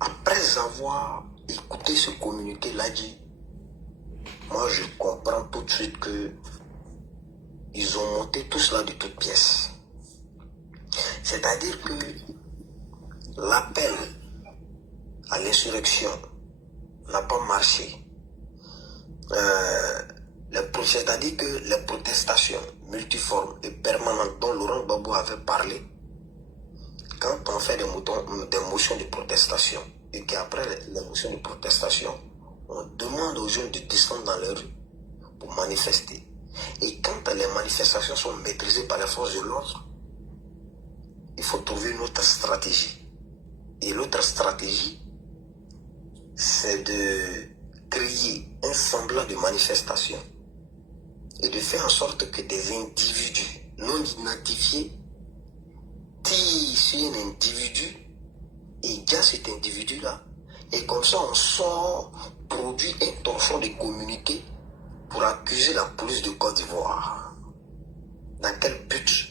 Après avoir écouté ce communiqué Ladji, moi je comprends tout de suite que ils ont monté tout cela de toutes pièces. C'est-à-dire que l'appel à l'insurrection n'a pas marché. C'est-à-dire que les protestations multiformes et permanentes dont Laurent Gbagbo avait parlé, quand on fait des motions de protestation et qu'après les motions de protestation, on demande aux jeunes de descendre dans les rues pour manifester. Et quand les manifestations sont maîtrisées par les forces de l'ordre, il faut trouver une autre stratégie. Et l'autre stratégie, c'est de créer un semblant de manifestation et de faire en sorte que des individus non identifiés tirent sur un individu et gagnent cet individu-là. Et comme ça, on sort, produit un torchon de communiqué pour accuser la police de Côte d'Ivoire. Dans quel but?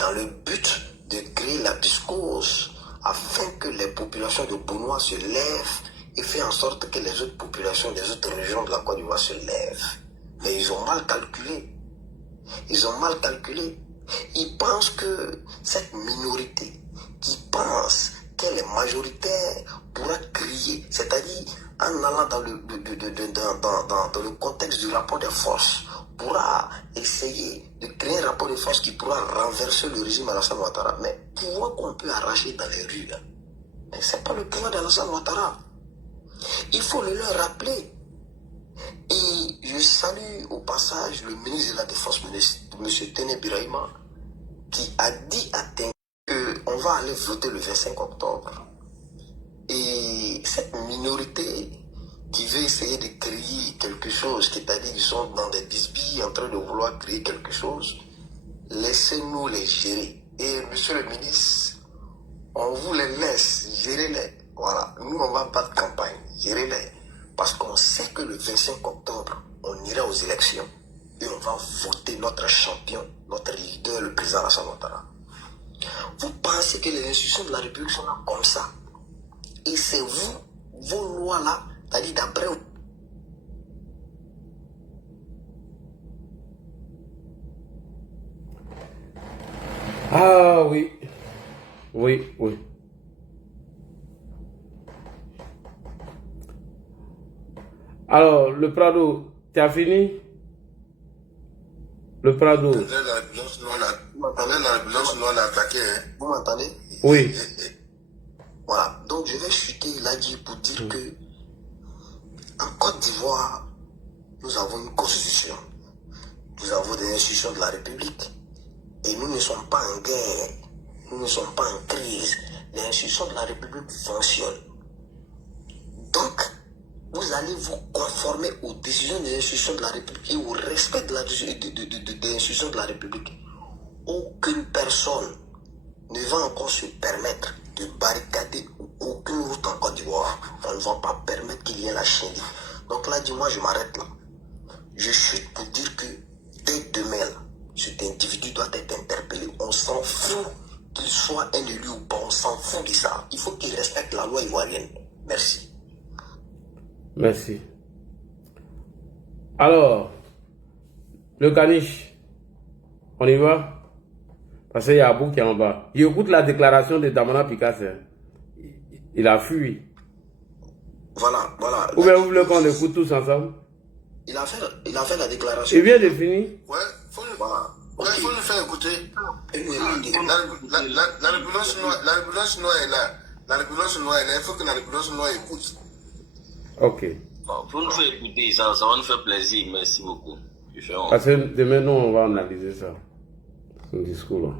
Dans le but de créer la psychose afin que les populations de Bounois se lèvent et faire en sorte que les autres populations des autres régions de la Côte d'Ivoire se lèvent. Mais ils ont mal calculé. Ils ont mal calculé. Ils pensent que cette minorité qui pense qu'elle est majoritaire pourra crier, c'est-à-dire en allant dans le contexte du rapport de force, pourra essayer de créer un rapport de force qui pourra renverser le régime Alassane Ouattara. Mais pouvoir qu'on peut arracher dans les rues, ce n'est pas le pouvoir d'Alassane Ouattara. Il faut le leur rappeler. Et je salue au passage le ministre de la Défense, M. Téné Birahima, qui a dit à Téné qu'on va aller voter le 25 octobre. Et cette minorité qui veut essayer de créer quelque chose, c'est-à-dire qu'ils sont dans des bisbilles en train de vouloir créer quelque chose, laissez-nous les gérer. Et monsieur le ministre, on vous les laisse, gérez-les. Voilà, nous on va pas de campagne, gérez-les. Parce qu'on sait que le 25 octobre, on ira aux élections et on va voter notre champion, notre leader, le président Alassane Ouattara. Vous pensez que les institutions de la République sont là comme ça? Et c'est vous, vos lois là, c'est-à-dire d'après. Ah oui. Oui, oui. Alors, le Prado, tu as fini? Le Prado. La République noire l'a attaqué. Vous m'entendez? Oui. Voilà. Donc je vais chuter Ladji pour dire que en Côte d'Ivoire, nous avons une constitution. Nous avons des institutions de la République. Et nous ne sommes pas en guerre. Nous ne sommes pas en crise. Les institutions de la République fonctionnent. Donc, vous allez vous conformer aux décisions des institutions de la République et au respect des institutions de la République. Aucune personne ne va encore se permettre de barricader aucune route en Côte d'Ivoire. On ne va pas permettre qu'il y ait la chaîne. Donc là, dis-moi, je m'arrête là. Je chute pour dire que dès demain, là, cet individu doit être interpellé. On s'en fout qu'il soit un élu ou pas. On s'en fout de ça. Il faut qu'il respecte la loi ivoirienne. Merci. Merci. Alors, le caniche, on y va? Parce qu'il y a Abou qui est en bas. Il écoute la déclaration de Damana Picasso. Il a fui. Voilà, voilà. Ou bien vous voulez qu'on écoute tous ensemble? Il a fait la déclaration. Il vient de finir. Ouais, faut le, Voilà. ouais, faut le faire écouter. La République noire est là. La République noire est là. Il faut que la République noire écoute. Ok. Bon, vous nous faites écouter, ça va nous faire plaisir. Merci beaucoup. Parce que demain, nous, on va analyser ça. Son discours là.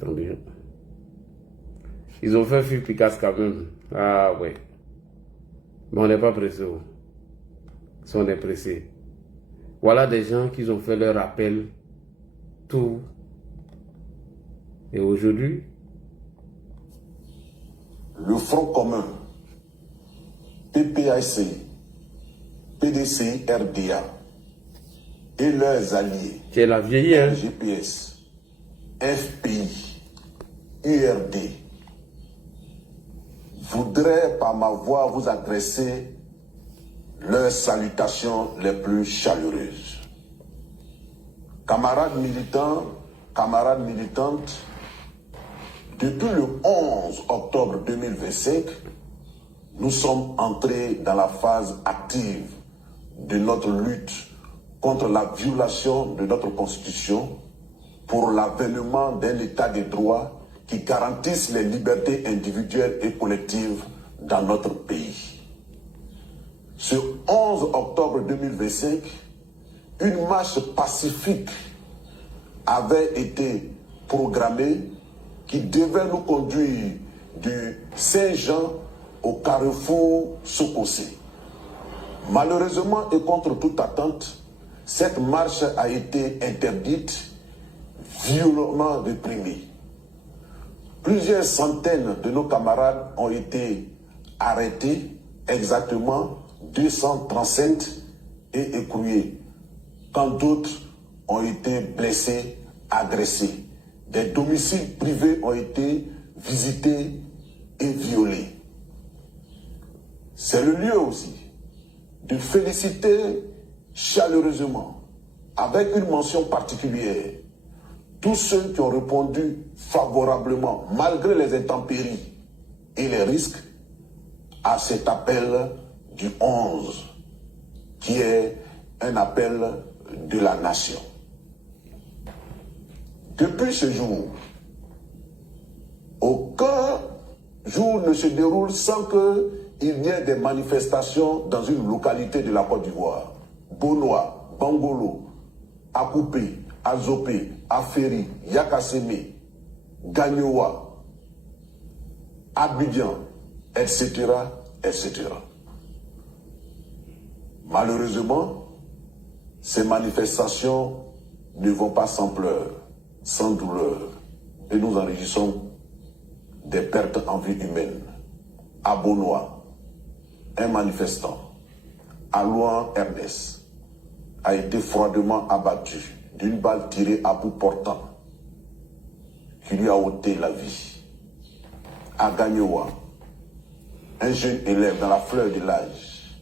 Attendez. Ils ont fait fuir Picasso quand même. Ah ouais. Mais on n'est pas pressé. Si on est pressé. Voilà des gens qui ont fait leur appel. Tout. Et aujourd'hui, le Front commun, PPAC, PDC, RDA et leurs alliés, c'est la vieille, hein? GPS, FPI, URD, voudraient par ma voix vous adresser leurs salutations les plus chaleureuses. Camarades militants, camarades militantes, depuis le 11 octobre 2025, nous sommes entrés dans la phase active de notre lutte contre la violation de notre Constitution pour l'avènement d'un état de droit qui garantisse les libertés individuelles et collectives dans notre pays. Ce 11 octobre 2025, une marche pacifique avait été programmée qui devait nous conduire du Saint-Jean au carrefour Sokosé. Malheureusement et contre toute attente, cette marche a été interdite, violemment réprimée. Plusieurs centaines de nos camarades ont été arrêtés, exactement 237 et écroués, quand d'autres ont été blessés, agressés. Des domiciles privés ont été visités et violés. C'est le lieu aussi de féliciter chaleureusement, avec une mention particulière, tous ceux qui ont répondu favorablement, malgré les intempéries et les risques, à cet appel du 11, qui est un appel de la nation. Depuis ce jour, aucun jour ne se déroule sans qu'il y ait des manifestations dans une localité de la Côte d'Ivoire. Bonoa, Bangolo, Akoupe, Azopé, Aferi, Yakaseme, Gagnoa, Abidjan, etc., etc. Malheureusement, ces manifestations ne vont pas sans pleurs, sans douleur, et nous enregistrons des pertes en vie humaine. À Bonoa, un manifestant, Alouan Ernest, a été froidement abattu d'une balle tirée à bout portant qui lui a ôté la vie. À Gagnoa, un jeune élève dans la fleur de l'âge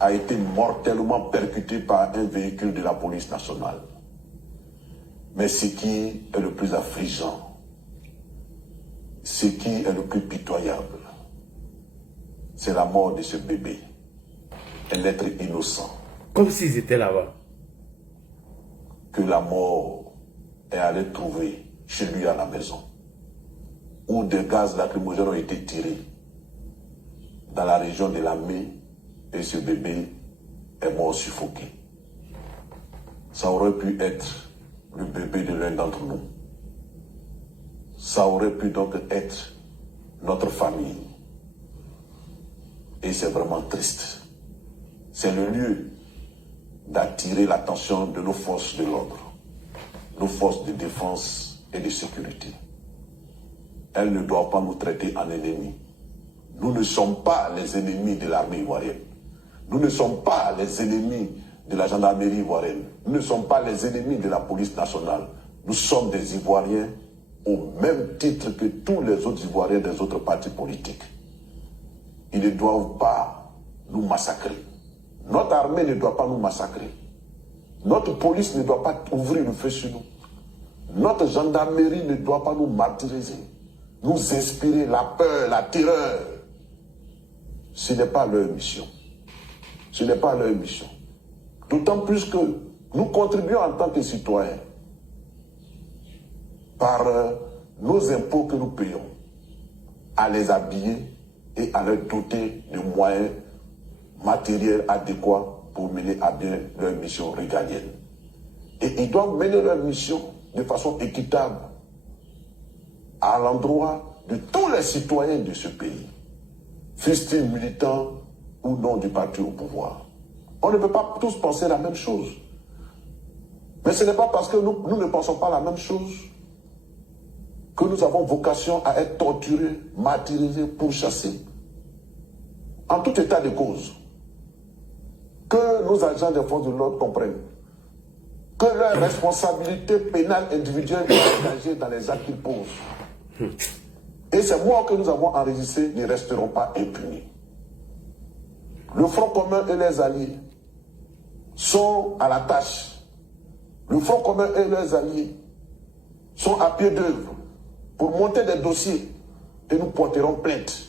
a été mortellement percuté par un véhicule de la police nationale. Mais ce qui est le plus affligeant, ce qui est le plus pitoyable, c'est la mort de ce bébé, un être innocent. Comme s'ils étaient là-bas. Que la mort est allée trouver chez lui à la maison, où des gaz lacrymogènes ont été tirés dans la région de la main, et ce bébé est mort suffoqué. Ça aurait pu être le bébé de l'un d'entre nous. Ça aurait pu donc être notre famille. Et c'est vraiment triste. C'est le lieu d'attirer l'attention de nos forces de l'ordre, nos forces de défense et de sécurité. Elles ne doivent pas nous traiter en ennemis. Nous ne sommes pas les ennemis de l'armée ivoirienne. Nous ne sommes pas les ennemis de la gendarmerie ivoirienne. Nous ne sommes pas les ennemis de la police nationale. Nous sommes des Ivoiriens au même titre que tous les autres Ivoiriens des autres partis politiques. Ils ne doivent pas nous massacrer. Notre armée ne doit pas nous massacrer. Notre police ne doit pas ouvrir le feu sur nous. Notre gendarmerie ne doit pas nous martyriser, nous inspirer la peur, la terreur. Ce n'est pas leur mission. Ce n'est pas leur mission. D'autant plus que nous contribuons en tant que citoyens par nos impôts que nous payons à les habiller et à leur doter de moyens matériels adéquats pour mener à bien leur mission régalienne. Et ils doivent mener leur mission de façon équitable. à l'endroit de tous les citoyens de ce pays, fussent-ils militants ou non du parti au pouvoir. On ne peut pas tous penser la même chose. Mais ce n'est pas parce que nous ne pensons pas la même chose que nous avons vocation à être torturés, martyrisés, pourchassés. En tout état de cause, que nos agents des forces de l'ordre comprennent que leur responsabilité pénale individuelle est engagée dans les actes qu'ils posent. Et ces morts que nous avons enregistrés ne resteront pas impunis. Le Front commun et les alliés sont à la tâche. Le Front commun et les alliés sont à pied d'œuvre pour monter des dossiers et nous porterons plainte.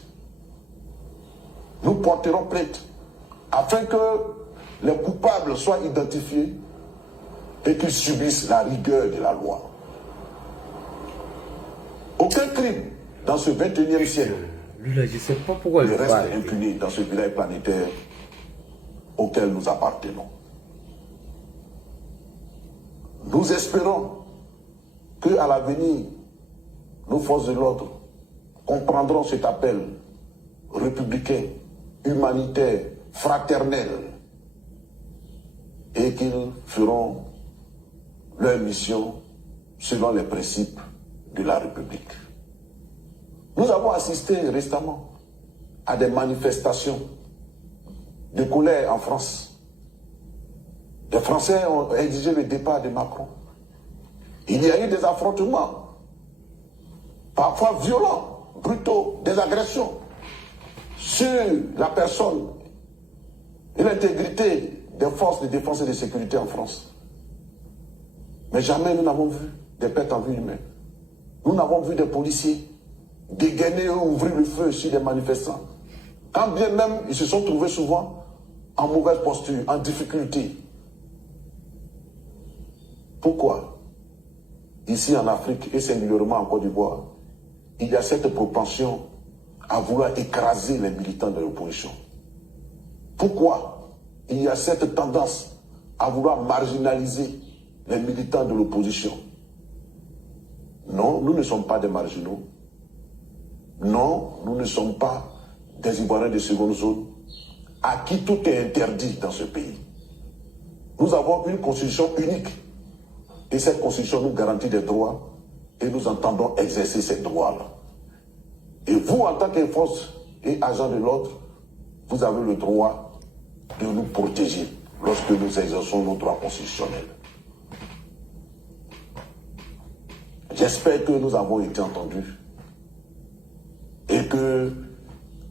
Nous porterons plainte afin que les coupables soient identifiés et qu'ils subissent la rigueur de la loi. Aucun crime dans ce 21e siècle Lui, je sais pas pourquoi ne reste impuni dans ce village planétaire auquel nous appartenons. Nous espérons qu'à l'avenir, nos forces de l'ordre comprendront cet appel républicain, humanitaire, fraternel, et qu'ils feront leur mission selon les principes de la République. Nous avons assisté récemment à des manifestations de colère en France. Les Français ont exigé le départ de Macron. Il y a eu des affrontements, parfois violents, brutaux, des agressions sur la personne et l'intégrité des forces de défense et de sécurité en France. Mais jamais nous n'avons vu des pertes en vie humaine. Nous n'avons vu des policiers dégainer ou ouvrir le feu sur des manifestants. Quand bien même ils se sont trouvés souvent en mauvaise posture, en difficulté. Pourquoi? Ici en Afrique et singulièrement en Côte d'Ivoire, il y a cette propension à vouloir écraser les militants de l'opposition. Pourquoi il y a cette tendance à vouloir marginaliser les militants de l'opposition? Non, nous ne sommes pas des marginaux. Non, nous ne sommes pas des Ivoiriens de seconde zone à qui tout est interdit dans ce pays. Nous avons une constitution unique et cette constitution nous garantit des droits et nous entendons exercer ces droits-là. Et vous, en tant que force et agent de l'ordre, vous avez le droit de nous protéger lorsque nous exerçons nos droits constitutionnels. J'espère que nous avons été entendus et que,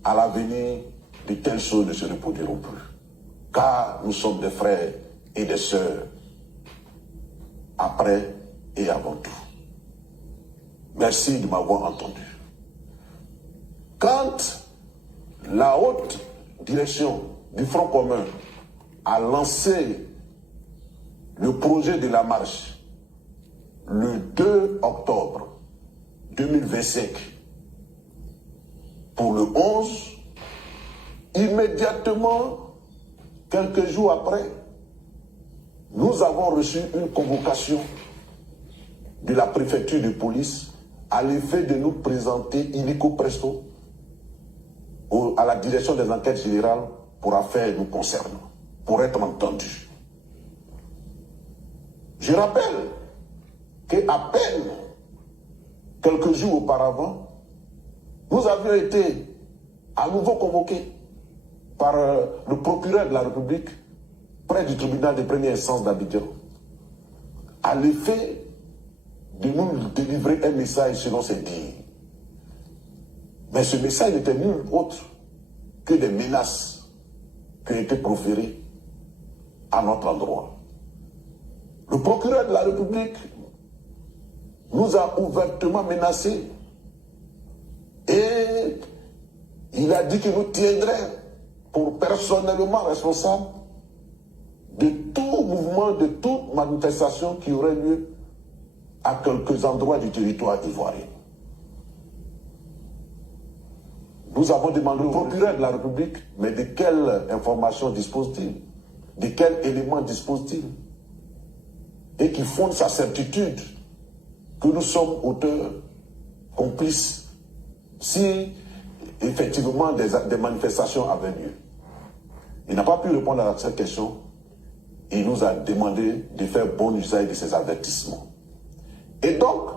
à l'avenir, de telles choses ne se reproduiront plus. Car nous sommes des frères et des sœurs, après et avant tout. Merci de m'avoir entendu. Quand la haute direction du Front commun a lancé le projet de la marche le 2 octobre 2025 pour le 11, immédiatement, quelques jours après, nous avons reçu une convocation de la préfecture de police à l'effet de nous présenter illico presto à la direction des enquêtes générales pour affaires nous concernant, pour être entendus. Je rappelle qu'à peine quelques jours auparavant, nous avions été à nouveau convoqués par le procureur de la République près du tribunal de première instance d'Abidjan, à l'effet de nous délivrer un message selon ses dires. Mais ce message n'était nul autre que des menaces qui ont été proférées à notre endroit. Le procureur de la République nous a ouvertement menacés et il a dit qu'il nous tiendrait pour personnellement responsable de tout mouvement, de toute manifestation qui aurait lieu à quelques endroits du territoire ivoirien. Nous avons demandé au procureur de la République, mais de quelle information dispose-t-il? De quel élément dispose-t-il? Et qui fonde sa certitude que nous sommes auteurs qu'on puisse, si effectivement des manifestations avaient lieu. Il n'a pas pu répondre à cette question. Il nous a demandé de faire bon usage de ces avertissements. Et donc,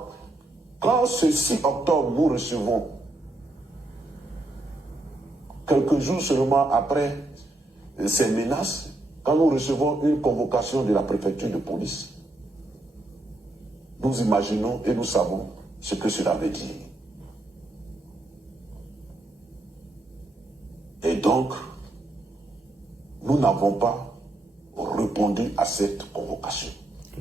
quand ce 6 octobre, nous recevons, quelques jours seulement après ces menaces, quand nous recevons une convocation de la préfecture de police, nous imaginons et nous savons ce que cela veut dire. Et donc, nous n'avons pas répondu à cette convocation.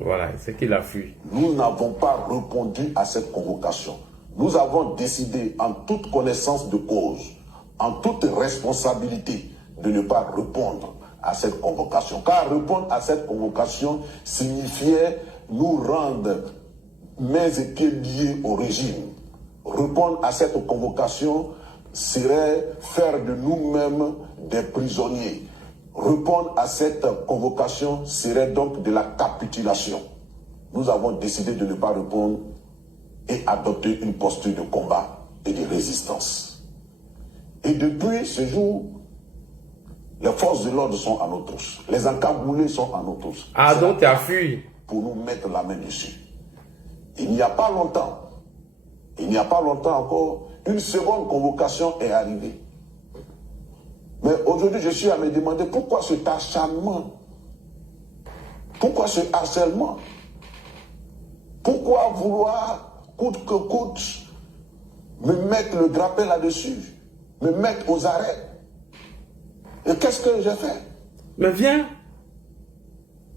Voilà, c'est qu'il a fui. Nous n'avons pas répondu à cette convocation. Nous avons décidé, en toute connaissance de cause, en toute responsabilité, de ne pas répondre à cette convocation. Car répondre à cette convocation signifiait nous rendre mains et pieds liés au régime. Répondre à cette convocation serait faire de nous-mêmes des prisonniers. Répondre à cette convocation serait donc de la capitulation. Nous avons décidé de ne pas répondre et adopter une posture de combat et de résistance. Et depuis ce jour, les forces de l'ordre sont à nous tous. Les encagoulés sont à nous tous. Ah, donc tu as fui. Pour nous mettre la main dessus. Il n'y a pas longtemps encore, une seconde convocation est arrivée. Mais aujourd'hui, je suis à me demander pourquoi cet acharnement, pourquoi ce harcèlement, pourquoi vouloir, coûte que coûte, me mettre le grappin là-dessus, me mettre aux arrêts. Et qu'est-ce que j'ai fait? Mais viens.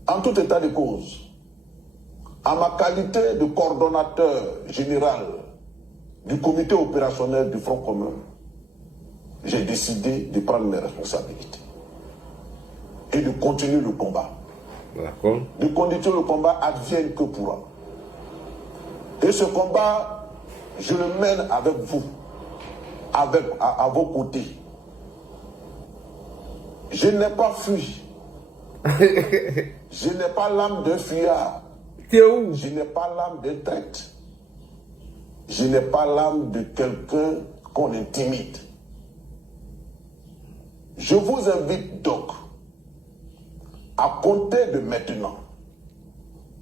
En tout état de cause, en ma qualité de coordonnateur général du comité opérationnel du Front commun, j'ai décidé de prendre mes responsabilités et de continuer le combat. D'accord. De continuer le combat advienne que pourra. Et ce combat, je le mène avec vous, à vos côtés. Je n'ai pas fui. Je n'ai pas l'âme d'un fuyard. T'es où? Je n'ai pas l'âme d'un traître. Je n'ai pas l'âme de quelqu'un qu'on intimide. Je vous invite donc à compter de maintenant,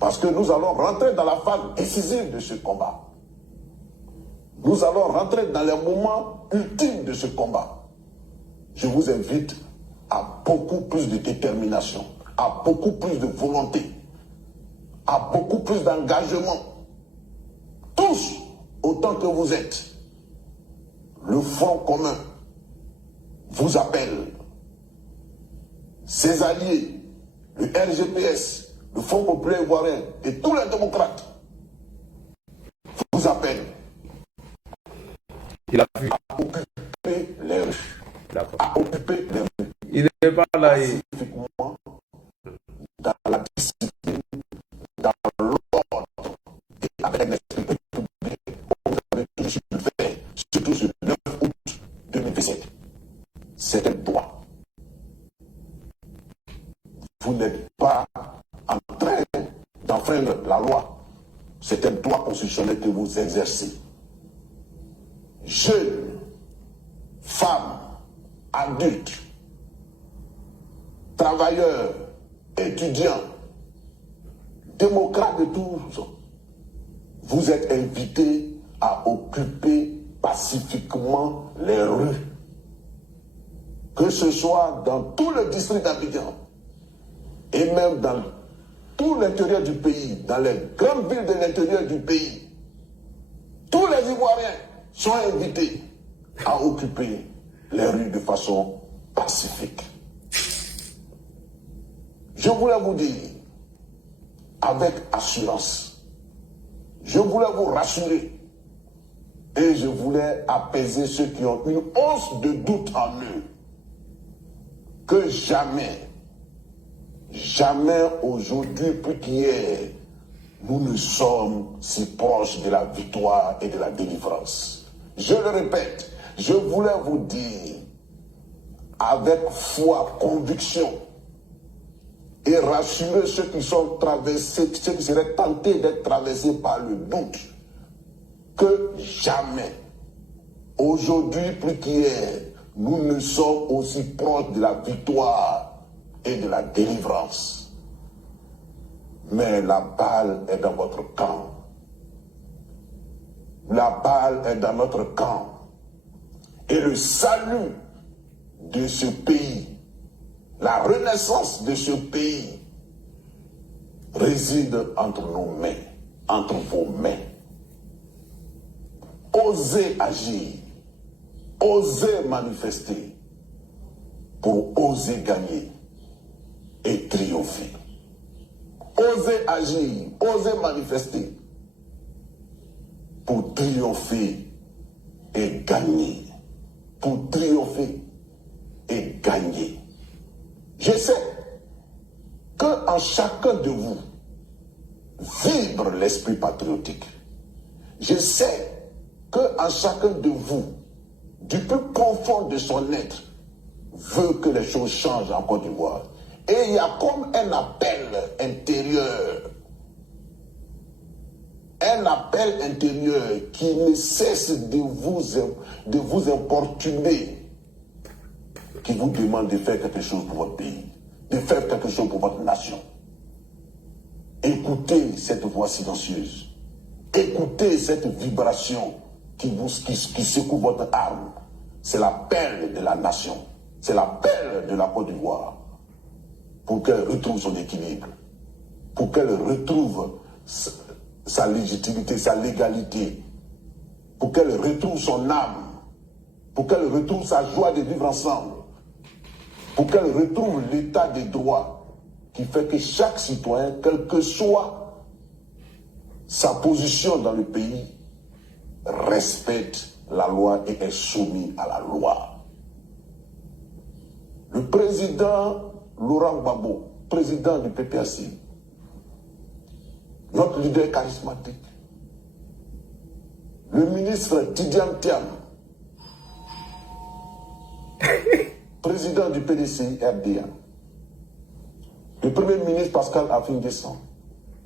parce que nous allons rentrer dans la phase décisive de ce combat. Nous allons rentrer dans les moments ultimes de ce combat. Je vous invite à beaucoup plus de détermination, à beaucoup plus de volonté, à beaucoup plus d'engagement. Tous, autant que vous êtes, le Front commun vous appelle. Ses alliés, le RGPS, le Front populaire ivoirien et tous les démocrates vous appellent. Il a fui. À occuper les rues. À occuper les rues. Il n'est pas là. Pacifiquement, dans la discipline, dans l'ordre et avec l'esprit public, comme vous avez toujours le faire, surtout ce 9 août 2017. C'est un droit. Vous n'êtes pas en train d'enfreindre la loi. C'est un droit constitutionnel que vous exercez. Jeunes, femmes, adultes, travailleurs, étudiants, démocrates de tous, vous êtes invités à occuper pacifiquement les rues. Que ce soit dans tout le district d'Abidjan et même dans tout l'intérieur du pays, dans les grandes villes de l'intérieur du pays, tous les Ivoiriens sont invités à occuper les rues de façon pacifique. Je voulais vous dire, avec assurance, je voulais vous rassurer et je voulais apaiser ceux qui ont une once de doute en eux, que jamais, jamais aujourd'hui plus qu'hier, nous ne sommes si proches de la victoire et de la délivrance. Je le répète, je voulais vous dire, avec foi, conviction, et rassurer ceux qui sont traversés, ceux qui seraient tentés d'être traversés par le doute, que jamais, aujourd'hui plus qu'hier, nous ne sommes aussi proches de la victoire et de la délivrance. Mais la balle est dans votre camp. La balle est dans notre camp. Et le salut de ce pays, la renaissance de ce pays, réside entre nos mains, entre vos mains. Osez agir, osez manifester pour oser gagner et triompher. Osez agir, osez manifester pour triompher et gagner. Pour triompher et gagner. Je sais qu'en chacun de vous vibre l'esprit patriotique. Je sais qu'en chacun de vous, du plus profond de son être, veut que les choses changent en Côte d'Ivoire. Et il y a comme un appel intérieur. Un appel intérieur qui ne cesse de vous importuner, qui vous demande de faire quelque chose pour votre pays, de faire quelque chose pour votre nation. Écoutez cette voix silencieuse. Écoutez cette vibration qui secoue votre âme. C'est l'appel de la nation. C'est l'appel de la Côte d'Ivoire. Pour qu'elle retrouve son équilibre. Pour qu'elle retrouve sa légitimité, sa légalité, pour qu'elle retrouve son âme, pour qu'elle retrouve sa joie de vivre ensemble, pour qu'elle retrouve l'état des droits qui fait que chaque citoyen, quelle que soit sa position dans le pays, respecte la loi et est soumis à la loi. Le président Laurent Gbagbo, président du PPAC, notre leader charismatique, le ministre Tidiane Thiam, président du PDCI RDA, le premier ministre Pascal Afin-Guessan,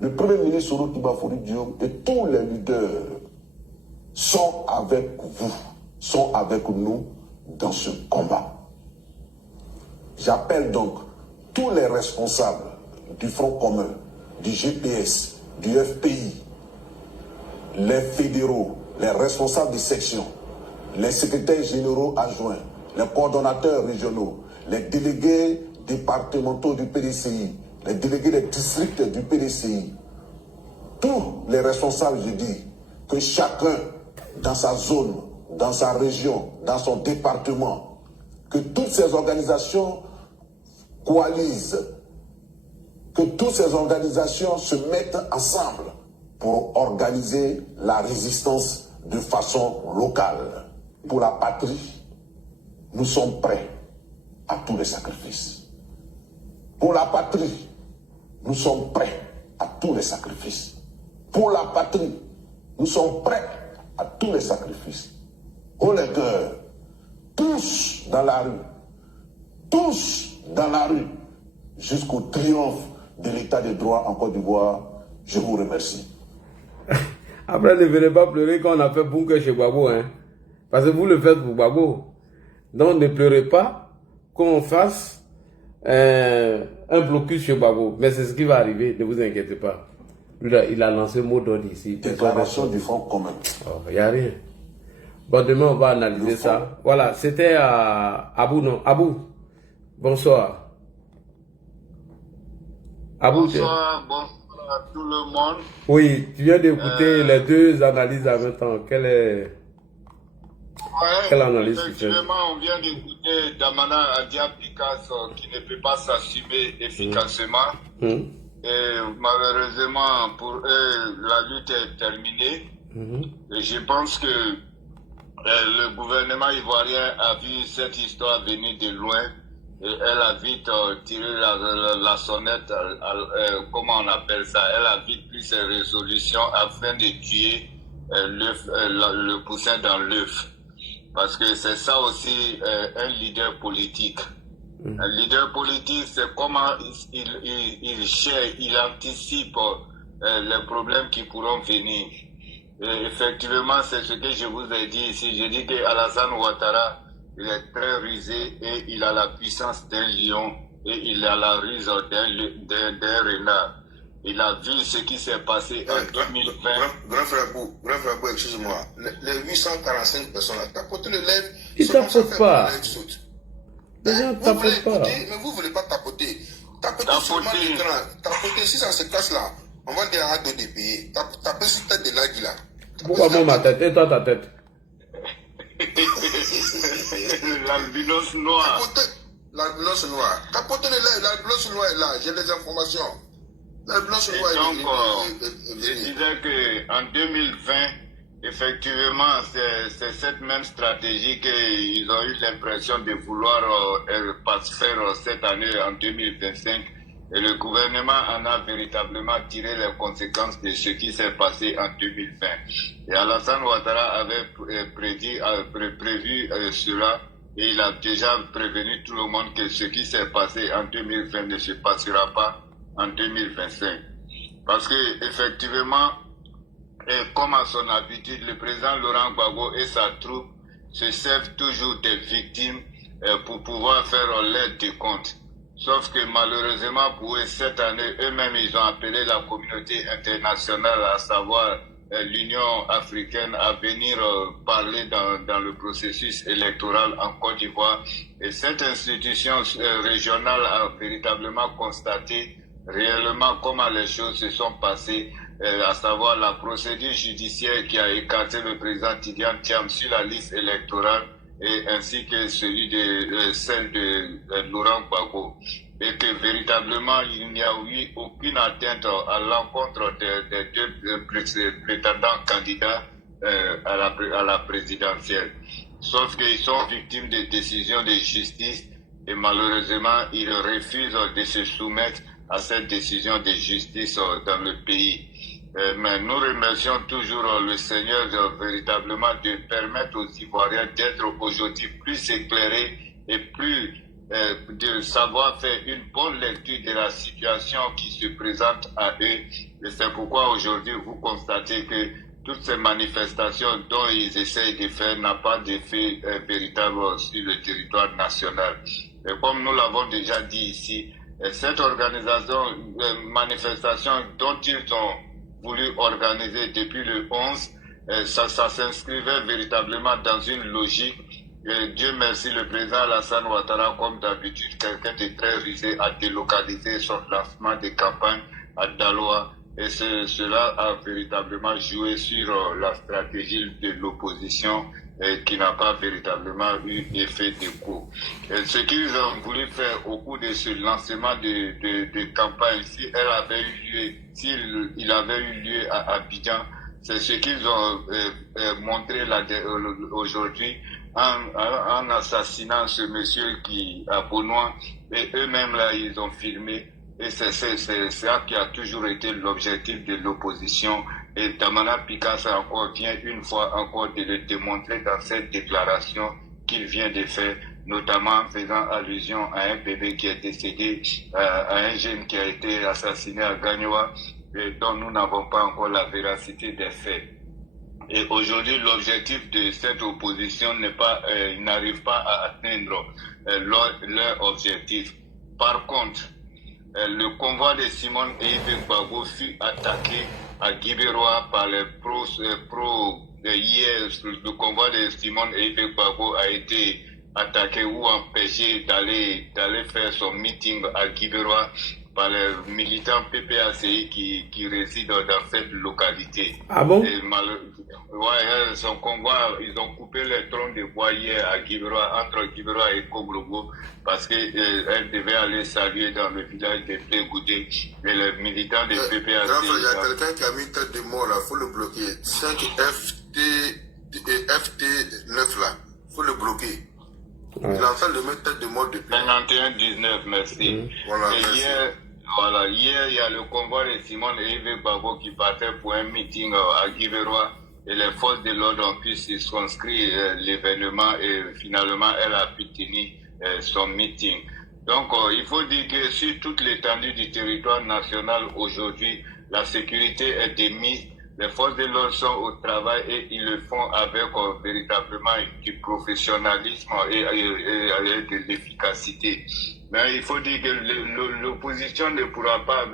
le premier ministre Soro Tibafori Diop et tous les leaders sont avec vous, sont avec nous dans ce combat. J'appelle donc tous les responsables du Front commun, du GPS, du FPI, les fédéraux, les responsables de section, les secrétaires généraux adjoints, les coordonnateurs régionaux, les délégués départementaux du PDCI, les délégués des districts du PDCI, tous les responsables, je dis, que chacun dans sa zone, dans sa région, dans son département, que toutes ces organisations coalisent, que toutes ces organisations se mettent ensemble pour organiser la résistance de façon locale. Pour la patrie, nous sommes prêts à tous les sacrifices. Pour la patrie, nous sommes prêts à tous les sacrifices. Pour la patrie, nous sommes prêts à tous les sacrifices. Oh les cœurs, tous dans la rue, tous dans la rue, jusqu'au triomphe de l'état de droit en Côte d'Ivoire. Je vous remercie. Après, ne venez pas pleurer quand on a fait bunker chez Gbagbo, hein. Parce que vous le faites pour Gbagbo. Donc ne pleurez pas qu'on fasse un blocus chez Gbagbo. Mais c'est ce qui va arriver, ne vous inquiétez pas. Lui, là, il a lancé un mot d'ordre ici. Déclaration du Front commun. Il n'y a rien. Bon, demain, on va analyser ça. Voilà, c'était à Abou, non. Abou, bonsoir. Abou, bonsoir, bonsoir à tout le monde. Oui, tu viens d'écouter les deux analyses en même temps. Quelle analyse tu fais? Effectivement, on vient d'écouter Damana Adia Picasso qui ne peut pas s'assumer efficacement. Et malheureusement, pour eux, la lutte est terminée. Et je pense que le gouvernement ivoirien a vu cette histoire venir de loin. Et elle a vite tiré la sonnette, comment on appelle ça, elle a vite pris ses résolutions afin de tuer le poussin dans l'œuf. Parce que c'est ça aussi un leader politique. Un leader politique, c'est comment il anticipe les problèmes qui pourront venir. Et effectivement, c'est ce que je vous ai dit ici. Je dis que Alassane Ouattara, il est très rusé et il a la puissance d'un lion et il a la ruse d'un renard. Il a vu ce qui s'est passé en 2020. Grand frère Bou, excusez-moi. Les 845 personnes là, tapotez le lèvres. Ils ne tapotent pas. Les gens ne tapotent pas. Mais vous ne voulez pas tapoter. Tapotez seulement l'écran. Tapotez, si ça se casse là, on va dire à deux des pays. Tapez sur tête de l'agile là. Pourquoi moi ma tête et toi ta tête? L'albinos noir. L'albinos noir. Tapotez le lèvres, l'albinos noir est là. J'ai les informations. L'albinos noir est là. Je disais qu'en 2020, effectivement, c'est cette même stratégie qu'ils ont eu l'impression de vouloir faire cette année en 2025. Et le gouvernement en a véritablement tiré les conséquences de ce qui s'est passé en 2020. Et Alassane Ouattara avait prévu cela et il a déjà prévenu tout le monde que ce qui s'est passé en 2020 ne se passera pas en 2025. Parce que effectivement, et comme à son habitude, le président Laurent Gbagbo et sa troupe se servent toujours des victimes pour pouvoir faire l'aide des comptes. Sauf que malheureusement pour eux, cette année, eux-mêmes, ils ont appelé la communauté internationale, à savoir l'Union africaine, à venir parler dans le processus électoral en Côte d'Ivoire. Et cette institution régionale a véritablement constaté réellement comment les choses se sont passées, à savoir la procédure judiciaire qui a écarté le président Tidjane Thiam sur la liste électorale, et ainsi que celui celle de Laurent Gbagbo. Et que véritablement, il n'y a eu aucune atteinte à l'encontre des deux prétendants candidats à la présidentielle. Sauf qu'ils sont victimes de décisions de justice et malheureusement, ils refusent de se soumettre à cette décision de justice dans le pays. Mais nous remercions toujours le Seigneur véritablement de permettre aux Ivoiriens d'être aujourd'hui plus éclairés et plus de savoir faire une bonne lecture de la situation qui se présente à eux. Et c'est pourquoi aujourd'hui vous constatez que toutes ces manifestations dont ils essayent de faire n'ont pas d'effet véritable sur le territoire national. Et comme nous l'avons déjà dit ici, cette manifestation dont ils ont voulu organiser depuis le 11, ça s'inscrivait véritablement dans une logique. Dieu merci, le président Alassane Ouattara, comme d'habitude, quelqu'un de très rusé, a délocalisé son lancement de campagne à Daloa. Et cela a véritablement joué sur la stratégie de l'opposition qui n'a pas véritablement eu effet de coup. Ce qu'ils ont voulu faire au cours de ce lancement de campagne, s'il avait eu lieu à Abidjan, c'est ce qu'ils ont montré aujourd'hui en assassinant ce monsieur qui a Benoît, et eux-mêmes là ils ont filmé. Et c'est ça qui a toujours été l'objectif de l'opposition. Et Damana Pikassa encore vient une fois encore de le démontrer dans cette déclaration qu'il vient de faire, notamment en faisant allusion à un bébé qui est décédé, à un jeune qui a été assassiné à Gagnoa, et dont nous n'avons pas encore la véracité des faits. Et aujourd'hui, l'objectif de cette opposition n'arrive pas à atteindre leur objectif. Par contre, le convoi de Simone et Yves Gbagbo fut attaqué à Guibéroa par les hier, le convoi de Simone et Yves Gbagbo a été attaqué ou empêché d'aller faire son meeting à Guibéroa par les militants PPACI qui résident dans cette localité. Ah bon? Son convoi, ils ont coupé les troncs de bois hier à Guibéroa, entre Guibéroa et Koglobo, parce qu'elle devait aller saluer dans le village de Plégoudé. Et les militants de PPACI... Il y a quelqu'un qui a mis tête de mort là, il faut le bloquer. 5 FT9 là, il faut le bloquer. Il est en train de mettre tête de mort depuis... 51-19, merci. Voilà, et merci. Hier, il y a le convoi de Simone et Yves Gbagbo qui partait pour un meeting à Guibéroa, et les forces de l'ordre ont pu circonscrire l'événement et finalement elle a pu tenir son meeting. Donc il faut dire que sur toute l'étendue du territoire national aujourd'hui, la sécurité est démise Les forces de l'ordre sont au travail et ils le font avec véritablement du professionnalisme et de l'efficacité. Mais il faut dire que l'opposition ne pourra pas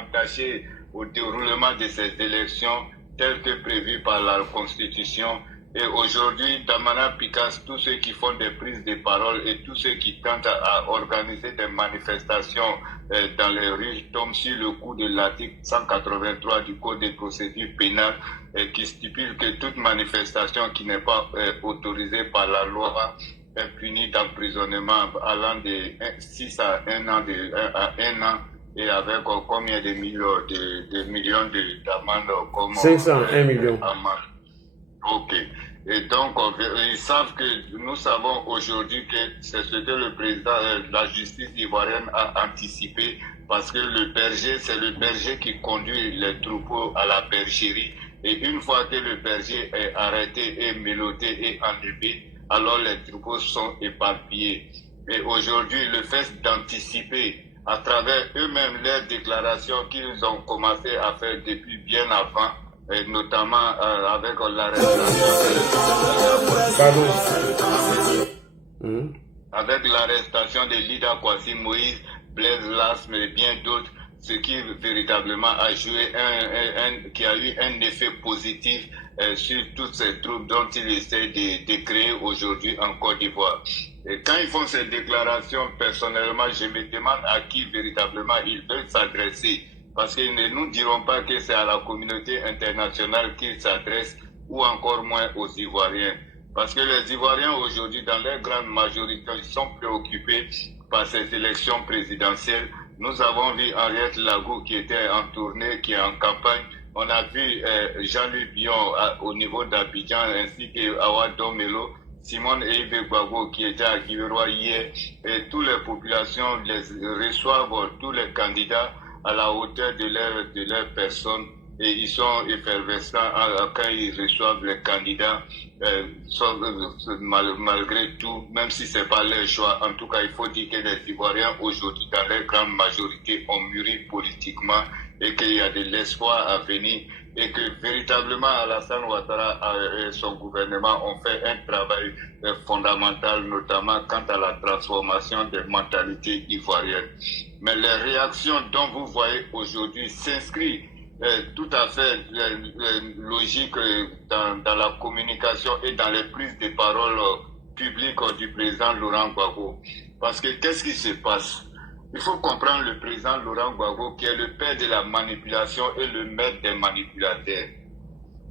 entacher au déroulement de ces élections telles que prévues par la Constitution. Et aujourd'hui, Damana Picasse, tous ceux qui font des prises de parole et tous ceux qui tentent à organiser des manifestations dans les rues tombent sur le coup de l'article 183 du Code de procédure pénale qui stipule que toute manifestation qui n'est pas autorisée par la loi est punie d'emprisonnement allant de 6 à 1 an, à 1 an et avec combien de millions d'amendes comme 501 millions. Ok. Et donc, ils savent que nous savons aujourd'hui que c'est ce que le président, la justice ivoirienne a anticipé parce que le berger, c'est le berger qui conduit les troupeaux à la bergerie. Et une fois que le berger est arrêté et mélodé et enlevé, alors les troupeaux sont éparpillés. Et aujourd'hui, le fait d'anticiper à travers eux-mêmes leurs déclarations qu'ils ont commencé à faire depuis bien avant, et notamment avec l'arrestation de Lida Kwasi Moïse, Blaise Las, mais bien d'autres, ce qui véritablement a joué qui a eu un effet positif sur toutes ces troupes dont ils essaient de créer aujourd'hui en Côte d'Ivoire. Et quand ils font ces déclarations, personnellement, je me demande à qui véritablement ils veulent s'adresser. Parce qu'ils ne nous diront pas que c'est à la communauté internationale qu'ils s'adressent ou encore moins aux Ivoiriens. Parce que les Ivoiriens aujourd'hui, dans leur grande majorité, ils sont préoccupés par ces élections présidentielles. Nous avons vu Henriette Lagou qui était en tournée, qui est en campagne. On a vu Jean-Luc Bion au niveau d'Abidjan ainsi que Awa Domelo, Simone Eibe Gbagbo qui était à Guiveroy hier. Et toutes les populations les reçoivent, tous les candidats à la hauteur de leur personne et ils sont effervescents quand ils reçoivent les candidats malgré tout, même si c'est pas leur choix. En tout cas, il faut dire que les Ivoiriens aujourd'hui, dans leur grande majorité, ont mûri politiquement et qu'il y a de l'espoir à venir et que véritablement Alassane Ouattara et son gouvernement ont fait un travail fondamental, notamment quant à la transformation des mentalités ivoiriennes. Mais les réactions dont vous voyez aujourd'hui s'inscrivent tout à fait logique dans la communication et dans les prises de parole publiques du président Laurent Gbagbo. Parce que qu'est-ce qui se passe? Il faut comprendre le président Laurent Gbagbo qui est le père de la manipulation et le maître des manipulateurs.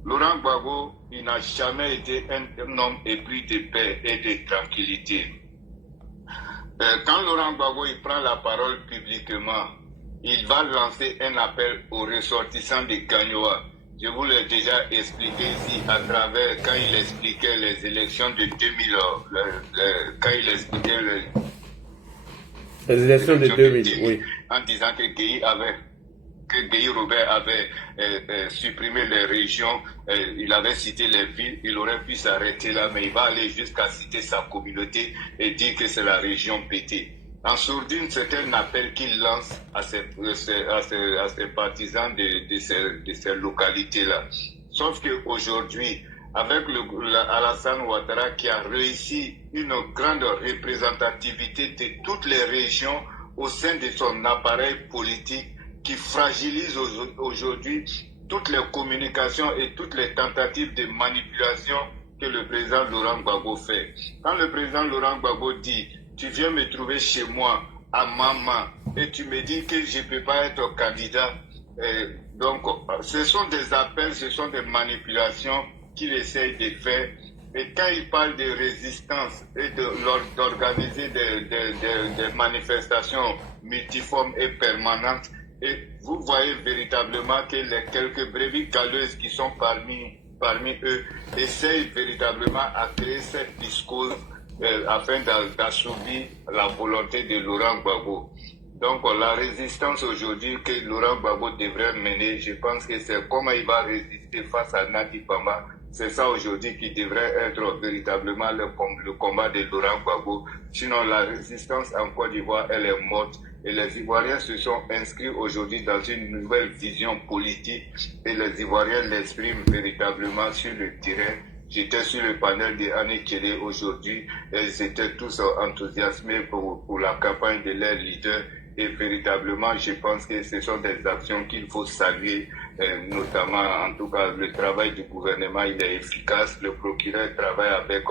Laurent Gbagbo, il n'a jamais été un homme épris de paix et de tranquillité. Quand Laurent Gbagbo il prend la parole publiquement, il va lancer un appel aux ressortissants de Gagnoa. Je vous l'ai déjà expliqué ici à travers quand il expliquait les élections de 2000, quand il expliquait les élections de 2000, oui. En disant que Guy Robert avait supprimé les régions, il avait cité les villes, il aurait pu s'arrêter là, mais il va aller jusqu'à citer sa communauté et dire que c'est la région pétée. En sourdine, c'est un appel qu'il lance à ses partisans de ces localités-là. Sauf qu'aujourd'hui, avec Alassane Ouattara qui a réussi une grande représentativité de toutes les régions au sein de son appareil politique, qui fragilise aujourd'hui toutes les communications et toutes les tentatives de manipulation que le président Laurent Gbagbo fait. Quand le président Laurent Gbagbo dit « Tu viens me trouver chez moi, à Mama, et tu me dis que je ne peux pas être candidat », donc ce sont des appels, ce sont des manipulations qu'il essaye de faire. Et quand il parle de résistance et d'organiser des manifestations multiformes et permanentes, et vous voyez véritablement que les quelques brebis galeuses qui sont parmi eux essayent véritablement à créer cette discours afin d'assouvir la volonté de Laurent Gbagbo. Donc la résistance aujourd'hui que Laurent Gbagbo devrait mener, je pense que c'est comment il va résister face à Nadi Pama. C'est ça aujourd'hui qui devrait être véritablement le combat de Laurent Gbagbo. Sinon la résistance en Côte d'Ivoire, elle est morte. Et les Ivoiriens se sont inscrits aujourd'hui dans une nouvelle vision politique et les Ivoiriens l'expriment véritablement sur le terrain. J'étais sur le panel de Annie Kelly aujourd'hui et ils étaient tous enthousiasmés pour la campagne de leur leader. Et véritablement, je pense que ce sont des actions qu'il faut saluer, notamment, en tout cas, le travail du gouvernement, il est efficace. Le procureur travaille avec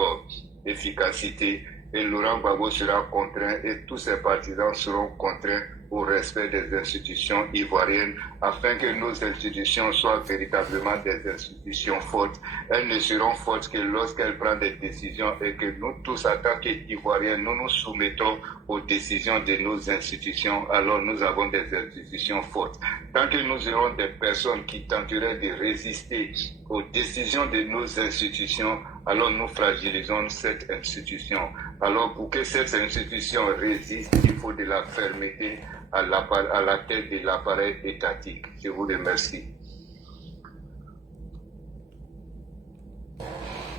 efficacité et Laurent Gbagbo sera contraint et tous ses partisans seront contraints au respect des institutions ivoiriennes afin que nos institutions soient véritablement des institutions fortes. Elles ne seront fortes que lorsqu'elles prennent des décisions et que nous tous, en tant qu'Ivoiriens, nous nous soumettons aux décisions de nos institutions, alors nous avons des institutions fortes. Tant que nous aurons des personnes qui tenteraient de résister aux décisions de nos institutions, alors nous fragilisons cette institution. Alors pour que cette institution résiste, il faut de la fermeté à la tête de l'appareil étatique. Je vous remercie.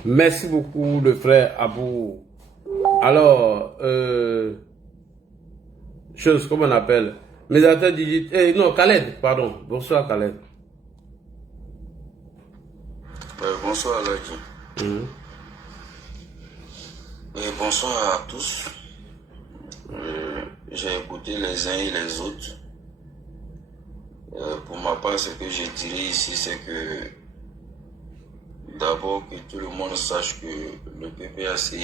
Merci beaucoup, le frère Abou. Alors, chose, comment on appelle? Médiateur digital. Non, Khaled, pardon. Bonsoir, Khaled. Bonsoir, Alaji. Bonsoir à tous. J'ai écouté les uns et les autres. Pour ma part, ce que je dirais ici, c'est que d'abord que tout le monde sache que le PPAC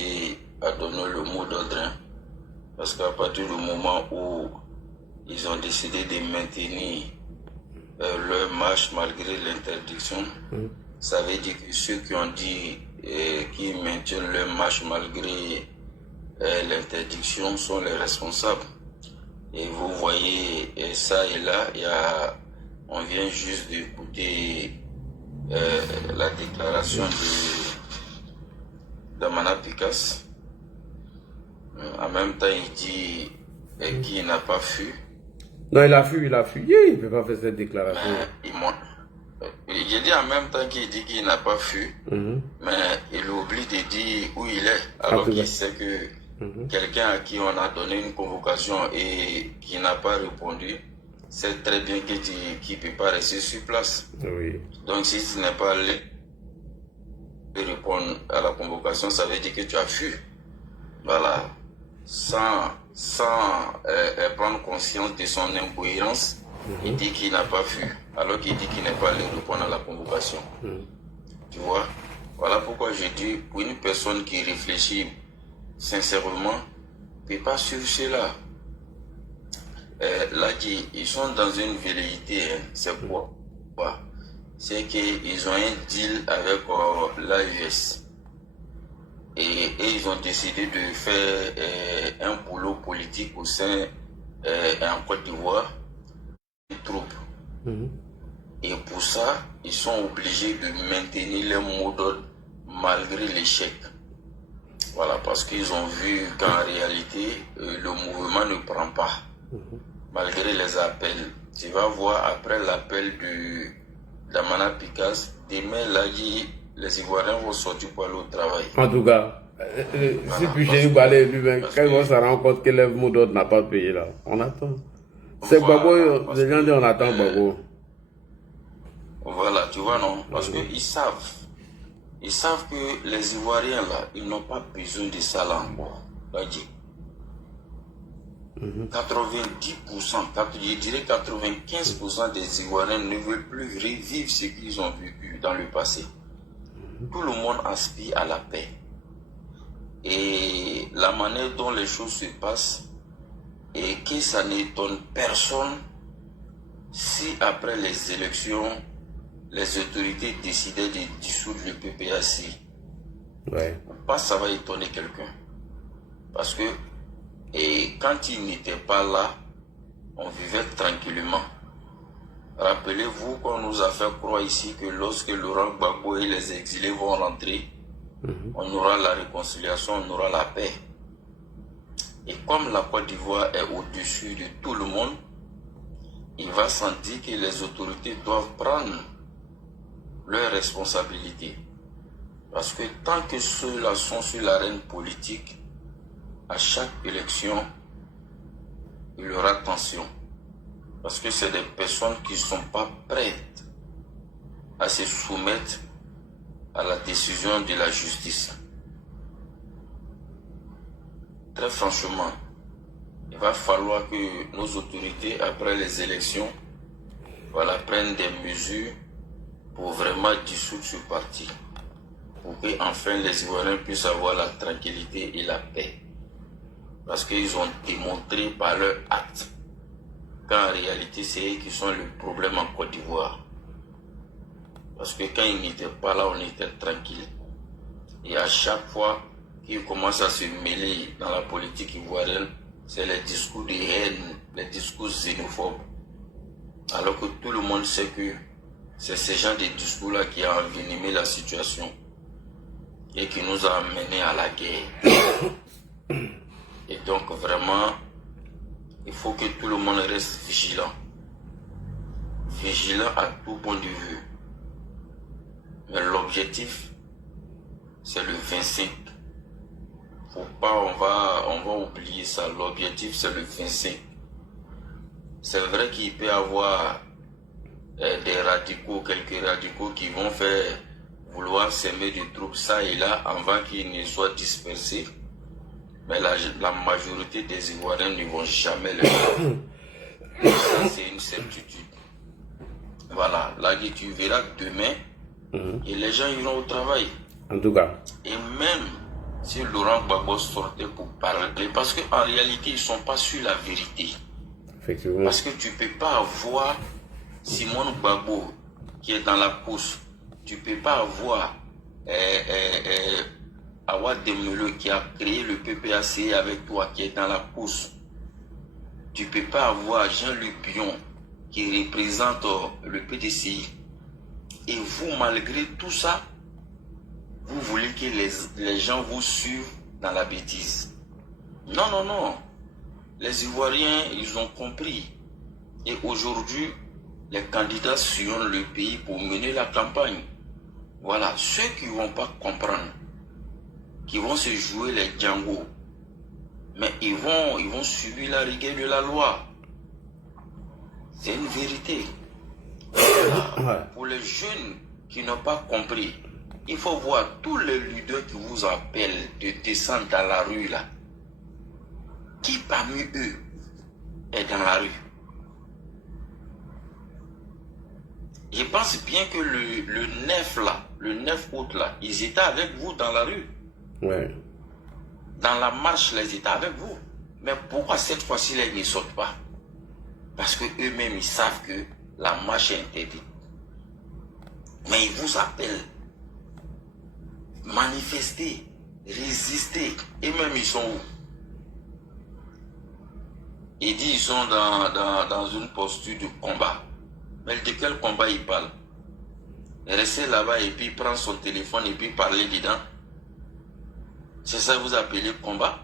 a donné le mot d'ordre. Parce qu'à partir du moment où ils ont décidé de maintenir leur marche malgré l'interdiction, ça veut dire que ceux qui ont dit qui maintiennent leur marche malgré l'interdiction sont les responsables. Et vous voyez ça et là, on vient juste d'écouter la déclaration de Damana Pikas. En même temps, il dit qu'il n'a pas fui. Non, il a fui. Il ne peut pas faire cette déclaration. Il dit en même temps qu'il dit qu'il n'a pas fui, mais il oublie de dire où il est, alors qu'il sait que quelqu'un à qui on a donné une convocation et qui n'a pas répondu, sait très bien qu'il ne peut pas rester sur place. Oui. Donc si tu n'es pas allé répondre à la convocation, ça veut dire que tu as fui. Voilà. Sans prendre conscience de son incohérence, il dit qu'il n'a pas fui, alors qu'il dit qu'il n'est pas allé répondre à la convocation. Tu vois? Voilà pourquoi je dis, pour une personne qui réfléchit sincèrement, ne peut pas suivre cela. Là, ils sont dans une velléité, c'est quoi? C'est qu'ils ont un deal avec l'AES. Et ils ont décidé de faire un boulot politique au sein en Côte d'Ivoire, une troupe. Et pour ça, ils sont obligés de maintenir les mots d'ordre malgré l'échec. Voilà, parce qu'ils ont vu qu'en réalité, le mouvement ne prend pas, malgré les appels. Tu vas voir après l'appel de Damana Pikas, demain, là, les Ivoiriens vont sortir pour aller au travail. En tout cas, si Pucheni Balé lui-même, quand ils vont se rendre compte que le mot d'ordre n'a pas payé là, on attend. C'est Gbagbo, les gens disent on attend Gbagbo. Voilà, tu vois, non? Parce qu'ils savent. Ils savent que les Ivoiriens là, ils n'ont pas besoin de ça là encore. 90%, je dirais 95% des Ivoiriens ne veulent plus revivre ce qu'ils ont vécu dans le passé. Tout le monde aspire à la paix. Et la manière dont les choses se passent, et que ça n'étonne personne si après les élections, les autorités décidaient de dissoudre le PPAC. Pas ça va étonner quelqu'un. Parce que quand ils n'étaient pas là, on vivait tranquillement. Rappelez-vous qu'on nous a fait croire ici que lorsque Laurent Gbagbo et les exilés vont rentrer, on aura la réconciliation, on aura la paix. Et comme la Côte d'Ivoire est au-dessus de tout le monde, il va sentir que les autorités doivent prendre leurs responsabilités. Parce que tant que ceux-là sont sur l'arène politique, à chaque élection, il y aura tension. Parce que c'est des personnes qui ne sont pas prêtes à se soumettre à la décision de la justice. Très franchement, il va falloir que nos autorités, après les élections, voilà, prennent des mesures pour vraiment dissoudre ce parti. Pour que enfin les Ivoiriens puissent avoir la tranquillité et la paix. Parce qu'ils ont démontré par leur acte qu'en réalité c'est eux qui sont le problème en Côte d'Ivoire. Parce que quand ils n'étaient pas là, on était tranquille. Et à chaque fois qu'ils commencent à se mêler dans la politique ivoirienne, c'est les discours de haine, les discours xénophobes. Alors que tout le monde sait que c'est ce genre de discours-là qui a envenimé la situation et qui nous a amenés à la guerre. Et donc vraiment, il faut que tout le monde reste vigilant. Vigilant à tout point de vue. Mais l'objectif, c'est le 25. Faut pas, on va oublier ça. L'objectif, c'est le 25. C'est vrai qu'il peut y avoir des radicaux, quelques radicaux qui vont faire vouloir s'aimer des troupes ça et là avant qu'ils ne soient dispersés. Mais la majorité des Ivoiriens ne vont jamais le faire. Ça, c'est une certitude. Voilà, là tu verras demain et les gens iront au travail. En tout cas. Et même si Laurent Gbagbo sortait pour parler, parce qu'en réalité, ils ne sont pas sur la vérité. Effectivement. Parce que tu ne peux pas avoir Simone Gbagbo qui est dans la course. Tu ne peux pas avoir Awad Demele qui a créé le PPAC avec toi qui est dans la course. Tu ne peux pas avoir Jean-Luc Bion qui représente le PDCI. Et vous, malgré tout ça, vous voulez que les gens vous suivent dans la bêtise. Non, non, non. Les Ivoiriens, ils ont compris. Et aujourd'hui, les candidats sillonnent le pays pour mener la campagne. Voilà, ceux qui ne vont pas comprendre, qui vont se jouer les Django, mais ils vont subir la rigueur de la loi. C'est une vérité. Voilà. Pour les jeunes qui n'ont pas compris, il faut voir tous les leaders qui vous appellent de descendre dans la rue là. Qui parmi eux est dans la rue? Je pense bien que le 9 là, le 9 août là, ils étaient avec vous dans la rue. Ouais. Dans la marche, ils étaient avec vous. Mais pourquoi cette fois-ci, ils ne sortent pas? Parce qu'eux-mêmes, ils savent que la marche est interdite. Mais ils vous appellent. Manifester, résister. Et même, ils sont où? Ils disent qu'ils sont dans une posture de combat. Mais de quel combat ils parlent? Rester là-bas et puis prendre son téléphone et puis parler dedans. C'est ça que vous appelez combat?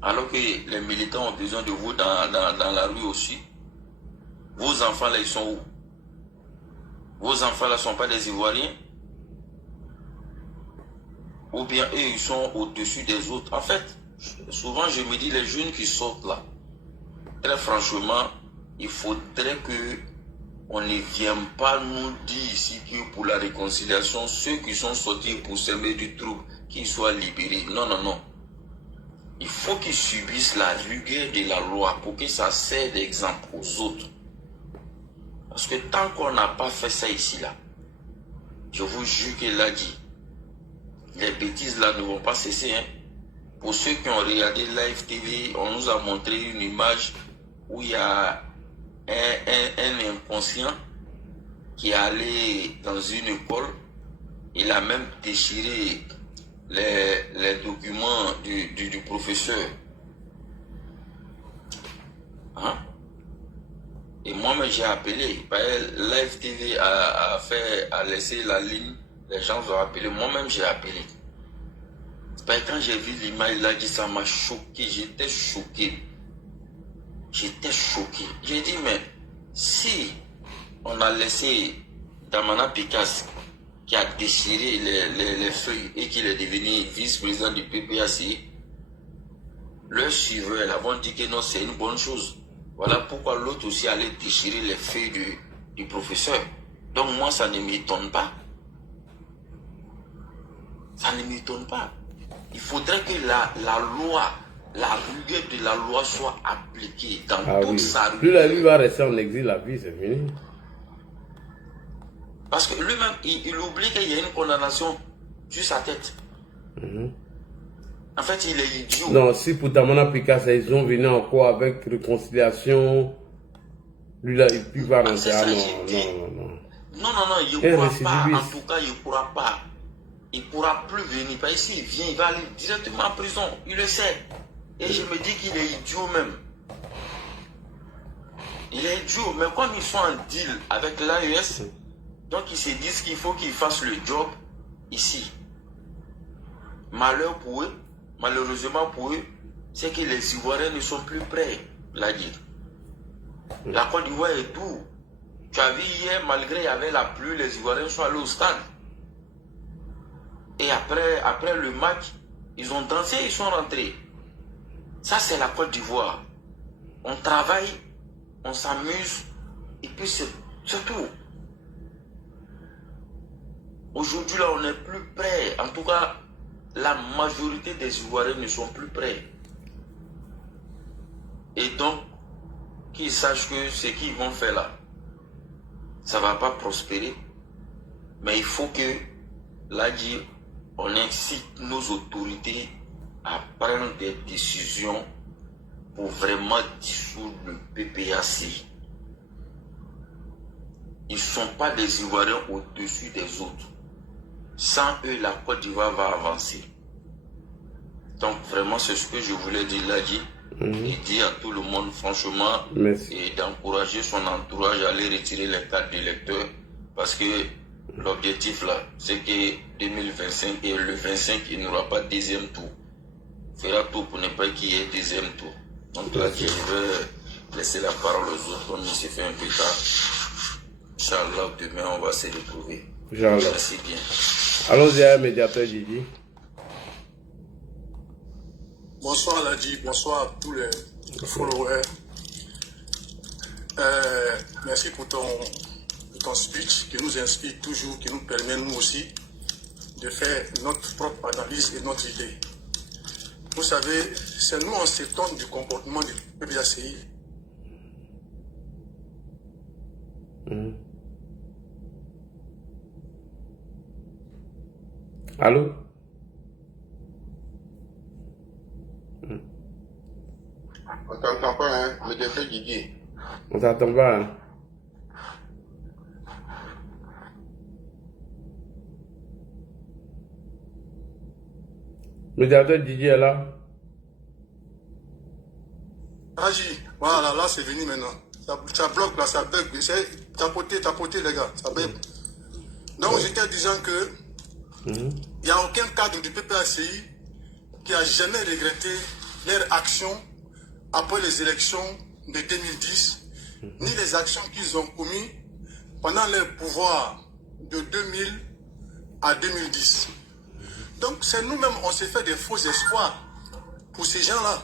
Alors que les militants ont besoin de vous dans la rue aussi. Vos enfants là, ils sont où? Vos enfants là ne sont pas des Ivoiriens? Ou bien eux, ils sont au-dessus des autres? En fait, souvent je me dis, les jeunes qui sortent là, très franchement, il faudrait que on ne vienne pas nous dire ici que pour la réconciliation, ceux qui sont sortis pour s'aimer du trouble, qu'ils soient libérés. Non, non, non. Il faut qu'ils subissent la rigueur de la loi pour que ça serve d'exemple aux autres. Parce que tant qu'on n'a pas fait ça ici, là, je vous jure qu'il l'a dit, les bêtises là ne vont pas cesser. Hein. Pour ceux qui ont regardé Live TV, on nous a montré une image où il y a un inconscient qui est allé dans une école. Il a même déchiré les documents du professeur. Hein? Et moi-même j'ai appelé. Live TV a laissé la ligne. Les gens ont appelé. Moi-même j'ai appelé. Quand j'ai vu l'image là, ça m'a choqué. J'étais choqué. J'étais choqué. J'ai dit, mais si on a laissé Damana Picasse qui a déchiré les feuilles et qu'il est devenu vice-président du PPAC, leurs suiveurs vont dire que non, c'est une bonne chose. Voilà pourquoi l'autre aussi allait déchirer les feuilles du professeur. Donc moi, ça ne m'étonne pas. Ça ne m'étonne pas. Il faudrait que la loi, la rigueur de la loi soit appliquée dans toute sa rigueur. Lui va rester en exil à vie, c'est fini. Parce que lui-même, il oublie qu'il y a une condamnation sur sa tête. En fait, il est idiot. Non, si pour Damana Picasso, ils ont venu encore avec réconciliation, lui là, il va rentrer. Ah non, il ne pourra pas. En tout cas, il ne pourra pas. Il ne pourra plus venir. Parce que s'il vient, il va aller directement en prison. Il le sait. Et je me dis qu'il est idiot même. Il est idiot. Mais comme ils sont en deal avec l'AES, donc ils se disent qu'il faut qu'ils fassent le job ici. Malheur pour eux, malheureusement pour eux, c'est que les Ivoiriens ne sont plus prêts, la dire. La Côte d'Ivoire est doux. Tu as vu hier, malgré il y avait la pluie, les Ivoiriens sont allés au stade. Et après le match, ils ont dansé, ils sont rentrés. Ça, c'est la Côte d'Ivoire. On travaille, on s'amuse, et puis c'est tout. Aujourd'hui, là, on n'est plus prêts. En tout cas, la majorité des Ivoiriens ne sont plus prêts. Et donc, qu'ils sachent que ce qu'ils vont faire là, ça ne va pas prospérer. Mais il faut que, là, on incite nos autorités à prendre des décisions pour vraiment dissoudre le PPAC. Ils ne sont pas des Ivoiriens au-dessus des autres. Sans eux, la Côte d'Ivoire va avancer. Donc vraiment, c'est ce que je voulais dire là, et dire à tout le monde, franchement, et d'encourager son entourage à aller retirer les cartes d'électeurs, parce que l'objectif là, c'est que 2025 et le 25, il n'y aura pas de deuxième tour. Il fera tout pour ne pas qu'il y ait deuxième tour. Donc là, je vais laisser la parole aux autres, on s'est fait un peu tard. Inch'Allah, demain, on va se retrouver. Merci bien. Allons-y à médiateur Gigi. Bonsoir Ladji, bonsoir à tous les followers. Merci pour ton speech qui nous inspire toujours, qui nous permet nous aussi de faire notre propre analyse et notre idée. Vous savez, c'est nous on s'étonne du comportement du PPACI. Allô? On t'entend pas, hein, médiateur Gigi. On t'entend pas, hein? Médiateur Gigi est là? Agi, voilà, là c'est venu maintenant. Ça bloque là, ça bug. Tapoter les gars, ça bug. Donc j'étais disant que il n'y a aucun cadre du PPACI qui a jamais regretté leur action après les élections de 2010, ni les actions qu'ils ont commises pendant leur pouvoir de 2000 à 2010. Donc c'est nous-mêmes, on s'est fait des faux espoirs pour ces gens-là.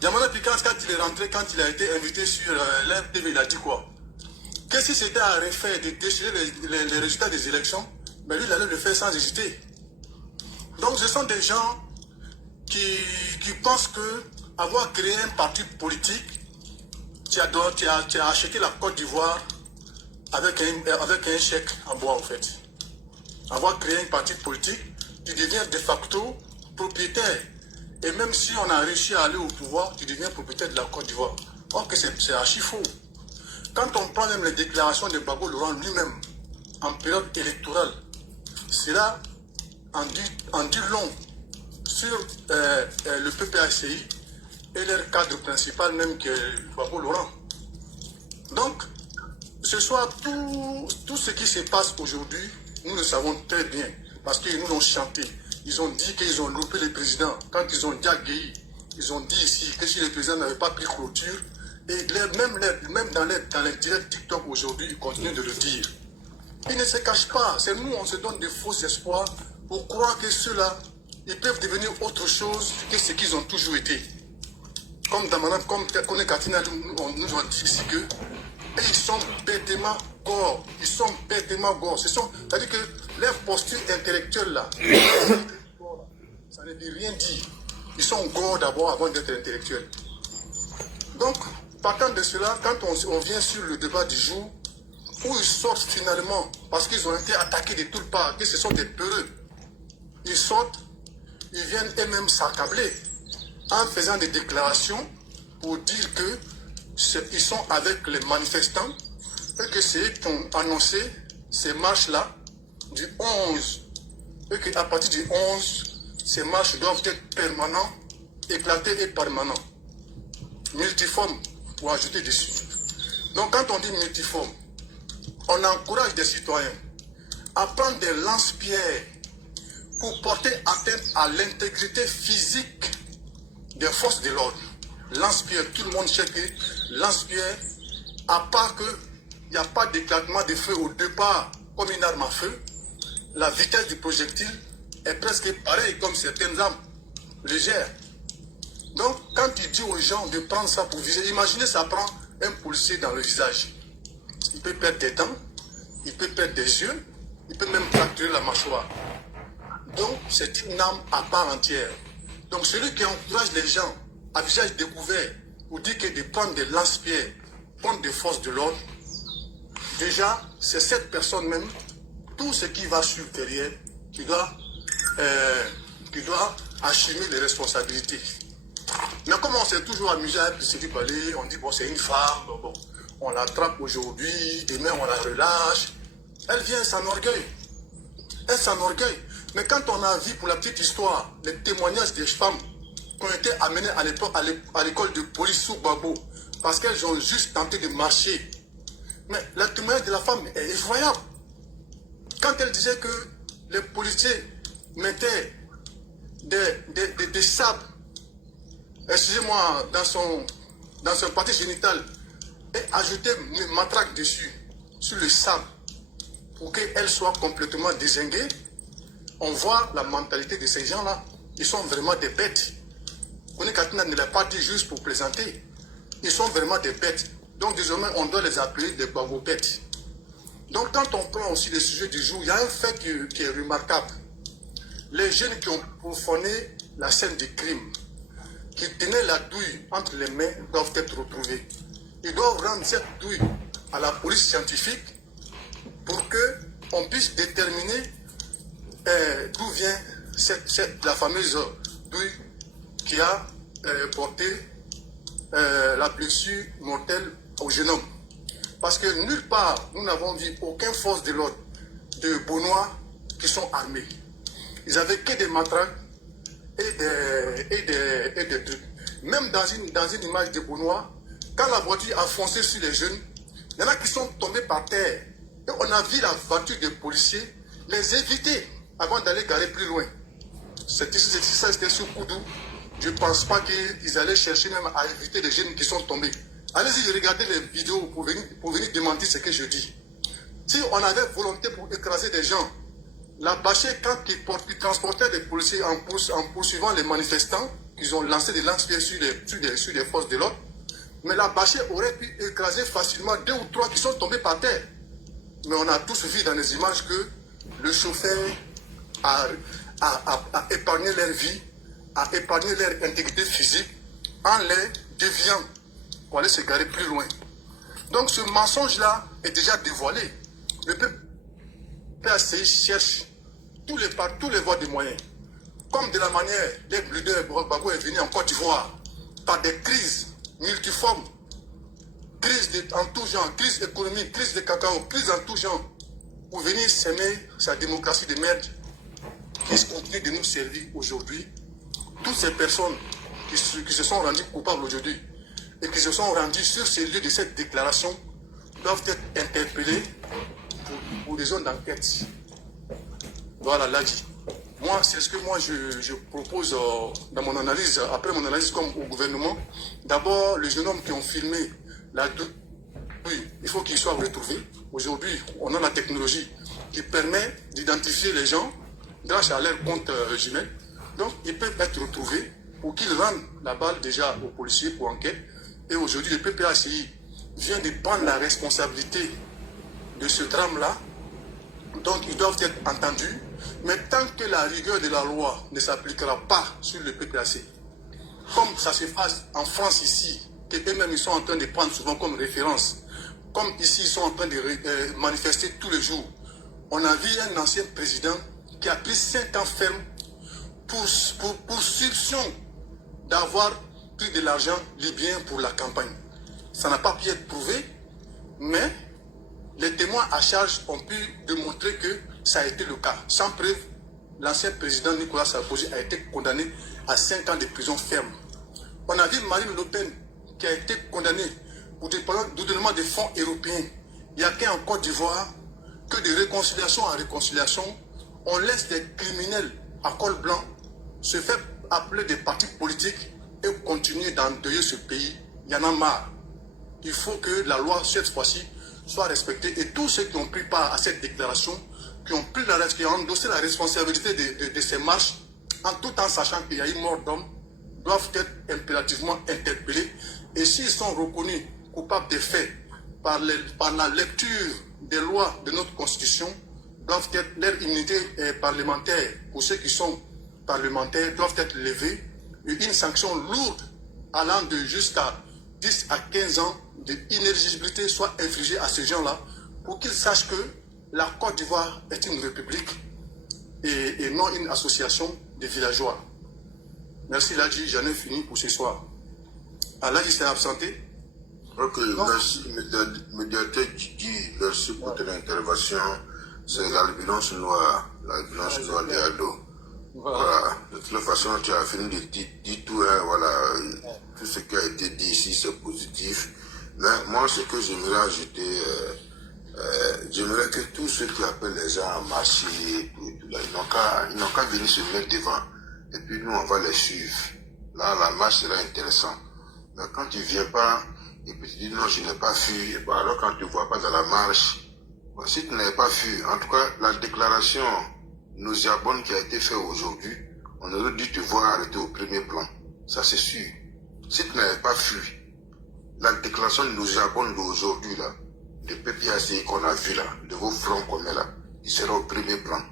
Damana Picasso, quand il est rentré, quand il a été invité sur l'RTV, il a dit quoi? Que si c'était à refaire de déchirer les résultats des élections, mais lui, il allait le faire sans hésiter. Donc, ce sont des gens qui pensent que avoir créé un parti politique, tu as acheté la Côte d'Ivoire avec un chèque en bois, en fait. Avoir créé un parti politique, tu deviens de facto propriétaire. Et même si on a réussi à aller au pouvoir, tu deviens propriétaire de la Côte d'Ivoire. Or que c'est archi faux. Quand on prend même les déclarations de Gbagbo Laurent lui-même, en période électorale, cela en dit long sur le PPACI et leur cadre principal même qui est Gbagbo Laurent. Donc, ce soir, tout ce qui se passe aujourd'hui, nous le savons très bien, parce qu'ils nous l'ont chanté. Ils ont dit qu'ils ont loupé le président. Quand ils ont dit à Gueye, ils ont dit ici que si le président n'avait pas pris clôture, et même dans les directs TikTok aujourd'hui, ils continuent de le dire. Ils ne se cachent pas. C'est nous, on se donne des faux espoirs pour croire que ceux-là, ils peuvent devenir autre chose que ce qu'ils ont toujours été. comme Damana, comme Kone Katina, nous ont dit ici que ils sont bêtement gore. Ils sont bêtement gore. C'est-à-dire que leur posture intellectuelle là, ça ne dit rien dire. Ils sont gore d'abord avant d'être intellectuels. Donc, partant de cela, quand on vient sur le débat du jour, où ils sortent finalement, parce qu'ils ont été attaqués de toutes parts, que ce sont des peureux, ils sortent, ils viennent eux-mêmes s'accabler en faisant des déclarations pour dire qu'ils sont avec les manifestants et que c'est eux qui ont annoncé ces marches-là du 11 et qu'à partir du 11, ces marches doivent être permanentes, éclatées et permanentes. Multiformes, pour ajouter dessus. Donc quand on dit multiforme, on encourage des citoyens à prendre des lance-pierres pour porter atteinte à l'intégrité physique des forces de l'ordre. Lance-pierre, tout le monde sait que lance-pierre, à part qu'il n'y a pas d'éclatement de feu au départ comme une arme à feu, la vitesse du projectile est presque pareille comme certaines armes légères. Donc, quand tu dis aux gens de prendre ça pour viser, imaginez ça prend un policier dans le visage. Il peut perdre des dents, il peut perdre des yeux, il peut même fracturer la mâchoire. Donc, c'est une arme à part entière. Donc, celui qui encourage les gens à visage découvert ou dit que de prendre des lance-pierres contre des forces de l'ordre, déjà, c'est cette personne même, tout ce qui va sur derrière, qui doit assumer les responsabilités. Mais comme on s'est toujours amusé à Piscine Palais, on dit bon c'est une femme, bon, on l'attrape aujourd'hui, demain on la relâche. Elle vient s'enorgueille. Elle s'enorgueille. Mais quand on a vu pour la petite histoire, les témoignages des femmes qui ont été amenées à l'époque à l'école de police sous Babo, parce qu'elles ont juste tenté de marcher. Mais le témoignage de la femme est effroyable. Quand elle disait que les policiers mettaient des sabres, excusez-moi, dans son partie génitale, et ajoutaient une matraque dessus, sur le sable, pour qu'elle soit complètement dézinguée, on voit la mentalité de ces gens-là. Ils sont vraiment des bêtes. Kone Katina ne l'a pas dit juste pour plaisanter. Ils sont vraiment des bêtes. Donc désormais, on doit les appeler des babobêtes. Donc quand on prend aussi les sujets du jour, il y a un fait qui est remarquable. Les jeunes qui ont profané la scène du crime, qui tenaient la douille entre les mains, doivent être retrouvés. Ils doivent rendre cette douille à la police scientifique pour qu'on puisse déterminer d'où vient la fameuse douille qui a porté la blessure mortelle au jeune homme. Parce que nulle part, nous n'avons vu aucune force de l'ordre de Bonois qui sont armés. Ils n'avaient que des matraques et des trucs. Même dans une image de Bonois, quand la voiture a foncé sur les jeunes, il y en a qui sont tombés par terre. Et on a vu la voiture des policiers les éviter avant d'aller garer plus loin. Ça, c'était sur Koudou. Je ne pense pas qu'ils allaient chercher même à éviter les jeunes qui sont tombés. Allez-y, regardez les vidéos pour venir démentir ce que je dis. Si on avait volonté pour écraser des gens, la Bâché, quand ils transportaient des policiers en poursuivant les manifestants, ils ont lancé des lance-pierres sur les forces de l'ordre, mais la Bâché aurait pu écraser facilement 2 ou 3 qui sont tombés par terre. Mais on a tous vu dans les images que le chauffeur a épargné leur vie, a épargné leur intégrité physique en les déviant pour aller se garer plus loin. Donc ce mensonge-là est déjà dévoilé. Le PACI cherche par tous les voies de moyens. Comme de la manière, les leaders Gbagbo est venu en Côte d'Ivoire par des crises multiformes, crise en tout genre, crise économique, crise de cacao, crise en tout genre, pour venir s'aimer sa démocratie de merde qui continue de nous servir aujourd'hui. Toutes ces personnes qui se sont rendues coupables aujourd'hui et qui se sont rendues sur ces lieux de cette déclaration doivent être interpellées pour des zones d'enquête. Voilà, là dit. Moi, c'est ce que je propose dans mon analyse, après mon analyse comme au gouvernement. D'abord, les jeunes hommes qui ont filmé la douille, oui, il faut qu'ils soient retrouvés. Aujourd'hui, on a la technologie qui permet d'identifier les gens grâce à leur compte jumelle. Donc, ils peuvent être retrouvés pour qu'il rende la balle déjà aux policiers pour enquête. Et aujourd'hui, le PPACI vient de prendre la responsabilité de ce drame-là. Donc, ils doivent être entendus. Mais tant que la rigueur de la loi ne s'appliquera pas sur le PPACI, comme ça se passe en France ici, que eux-mêmes ils sont en train de prendre souvent comme référence, comme ici ils sont en train de manifester tous les jours. On a vu un ancien président qui a pris 5 ans ferme pour soupçon d'avoir pris de l'argent libyen pour la campagne. Ça n'a pas pu être prouvé, mais les témoins à charge ont pu démontrer que ça a été le cas. Sans preuve, l'ancien président Nicolas Sarkozy a été condamné à 5 ans de prison ferme. On a vu Marine Le Pen qui a été condamnée pour détournement des fonds européens. Il n'y a qu'en Côte d'Ivoire que de réconciliation en réconciliation, on laisse des criminels à col blanc se faire appeler des partis politiques et continuer d'endeuiller ce pays. Il y en a marre. Il faut que la loi, cette fois-ci, soit respectée. Et tous ceux qui ont pris part à cette déclaration, qui ont endossé la responsabilité de ces marches, en tout en sachant qu'il y a eu mort d'homme, doivent être impérativement interpellés. Et s'ils sont reconnus coupables des faits par la lecture des lois de notre Constitution, doivent être, leur immunité parlementaire, pour ceux qui sont parlementaires, doivent être levées. Et une sanction lourde allant de jusqu'à 10 à 15 ans d'inéligibilité soit infligée à ces gens-là pour qu'ils sachent que la Côte d'Ivoire est une république et non une association de villageois. Merci Ladji, j'en ai fini pour ce soir. Ladji s'est absenté. Ok, non. Merci médiateur Didi, merci pour ton intervention. C'est l'albinos noire, l'albinos noire de Ado. Voilà, de toute façon, tu as fini de dire tout, hein, voilà, tout ce qui a été dit ici, c'est positif. Mais moi, ce que j'aimerais ajouter, j'aimerais que tous ceux qui appellent les gens à marcher, tout là, ils n'ont qu'à venir se mettre devant. Et puis nous, on va les suivre. Là, la marche sera intéressante. Mais quand tu ne viens pas, et puis tu dis non, je n'ai pas fui, et alors quand tu ne vois pas dans la marche, bon, si tu n'avais pas fui, en tout cas, la déclaration nauséabonde qui a été faite aujourd'hui, on aurait dû te voir arrêter au premier plan. Ça, c'est sûr. Si tu n'avais pas fui, la déclaration nauséabonde d'aujourd'hui, là, de PPACI qu'on a vu là, de vos fronts qu'on est là, il sera au premier plan.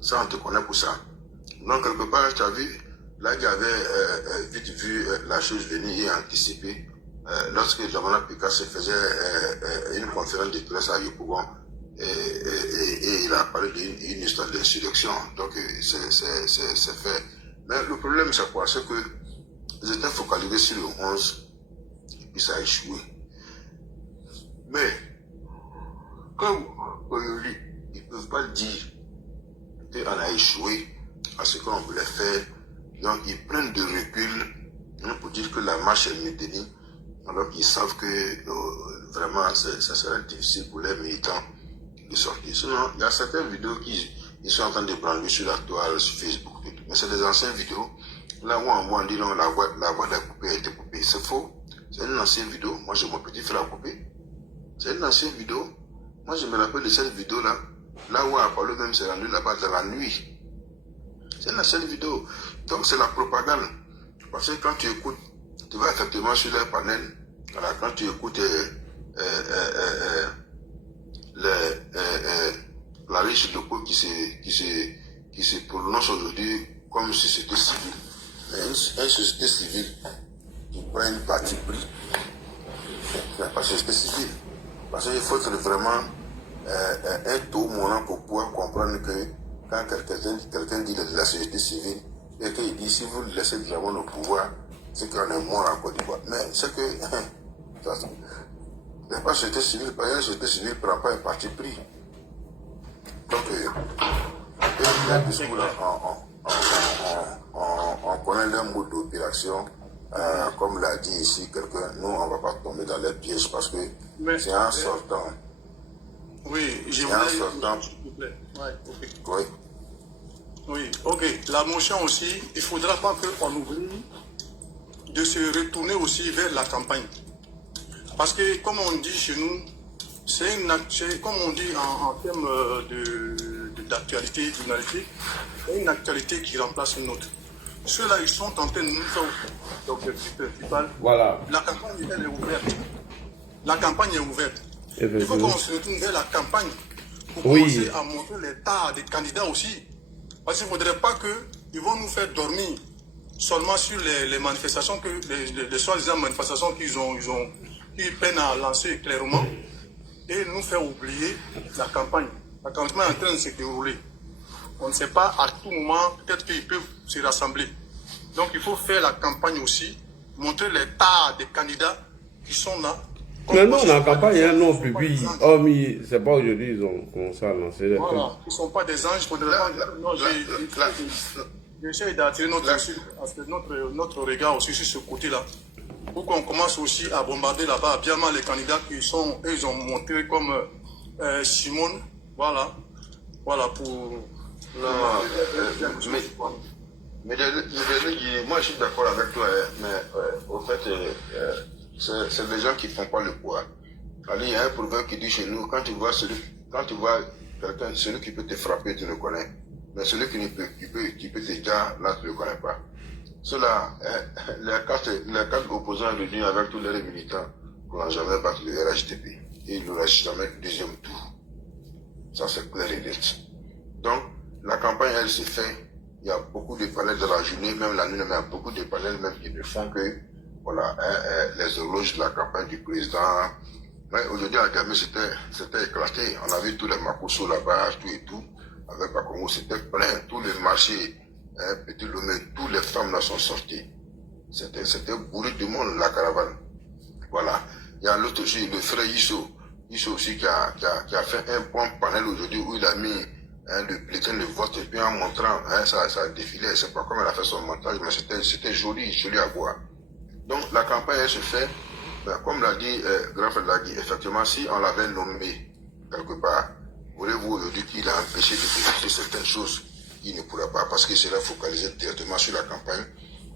Ça, on te connaît pour ça. Donc, quelque part, tu as vu, là, il y avait vite vu la chose venir et anticiper. Lorsque Djamana Pika-Sek faisait une conférence de presse à Yopougon, et il a parlé d'une histoire d'insurrection. Donc, c'est fait. Mais le problème, c'est quoi? C'est que ils étaient focalisés sur le 11, et puis ça a échoué. Mais, comme aujourd'hui, ils ne peuvent pas dire qu'on a échoué à ce qu'on voulait faire. Donc, ils prennent de recul pour dire que la marche est maintenue, alors qu'ils savent que vraiment, ça serait difficile pour les militants de sortir. Sinon, il y a certaines vidéos qui sont en train de prendre sur la toile, sur Facebook, mais c'est des anciennes vidéos. Là où on dit non, la voix de la coupée a été coupée. C'est faux. C'est une ancienne vidéo. Moi, j'ai mon petit frère à couper. C'est une ancienne vidéo. Moi, je me rappelle de cette vidéo-là. Là où on a parlé même, c'est rendu là-bas dans la nuit. C'est une ancienne vidéo. Donc, c'est la propagande. Parce que quand tu écoutes, tu vas effectivement sur les panels. Voilà, quand tu écoutes la riche locaux qui se prononce aujourd'hui comme si c'était civil. Une société civile qui prend une partie pris. C'est pas société civile. Parce qu'il faut être vraiment un tout moment pour pouvoir comprendre que quand quelqu'un dit de la société civile, et qu'il dit si vous laissez vraiment le pouvoir, c'est qu'on est mort en Côte d'Ivoire. Mais c'est que il n'y a pas de société civile, parce que la société civile ne prend pas un parti pris. Donc, on connaît leur mode d'opération. Comme l'a dit ici quelqu'un, nous, on ne va pas tomber dans les pièges parce que c'est en sortant. Oui, je voulais... s'il vous plaît. Ouais, okay. Oui. Oui, ok. La motion aussi, il ne faudra pas qu'on oublie de se retourner aussi vers la campagne. Parce que, comme on dit chez nous, c'est comme on dit en termes d'actualité journalistique, c'est une actualité qui remplace une autre. Ceux-là, ils sont en train de nous faire l'objectif principal. Voilà. La campagne, elle est ouverte. La campagne est ouverte. Il faut Effectivement. qu'on se retourne vers la campagne pour Oui. commencer à montrer l'état des candidats aussi. Parce qu'il ne faudrait pas qu'ils vont nous faire dormir seulement sur les manifestations, les soi-disant manifestations qu'ils peinent à lancer clairement et nous faire oublier la campagne. La campagne est en train de se dérouler. On ne sait pas à tout moment, peut-être qu'ils peuvent se rassembler. Donc il faut faire la campagne aussi, montrer l'état des candidats qui sont là. Mais non, la campagne, hein, non, puis, c'est pas aujourd'hui, ils ont commencé à lancer les Voilà, ils ne sont pas des anges. J'essaie d'attirer notre regard aussi sur ce côté-là. Pour qu'on commence aussi à bombarder là-bas, bien mal les candidats ils ont montré comme Simone. Voilà pour. Mais moi je suis d'accord avec toi, mais au fait, c'est des gens qui font pas le poids. Allez, il y a un proverbe qui dit chez nous, quand tu vois quelqu'un, celui qui peut te frapper, tu le connais. Mais celui qui peut te dire, là, tu ne le connais pas. Cela, les quatre opposants réunis avec tous les militants n'ont jamais battu le RHDP. Et il n'aura jamais le deuxième tour. Ça, c'est clair et net. Donc, la campagne, elle se fait. Il y a beaucoup de panels de la journée, même la nuit, mais il y a beaucoup de panels même qui ne font que, voilà, les horloges de la campagne du président. Aujourd'hui, à Gamé, c'était éclaté. On a vu tous les Makosso là-bas, tout et tout. Avec Bakongo, c'était plein. Tous les marchés, Petit Lomé, toutes les femmes là sont sorties. C'était bourré de monde, la caravane. Voilà. Il y a l'autre aussi, le frère Issou aussi qui a fait un bon panel aujourd'hui où il a mis le bulletin de vote et puis en montrant, ça a défilé. Je ne sais pas comment il a fait son montage, mais c'était joli à voir. Donc la campagne elle se fait, comme l'a dit Grand-Frère l'a dit, effectivement, si on l'avait nommé quelque part, voulez-vous aujourd'hui qu'il a empêché de décider certaines choses, il ne pourrait pas parce qu'il serait focalisé directement sur la campagne.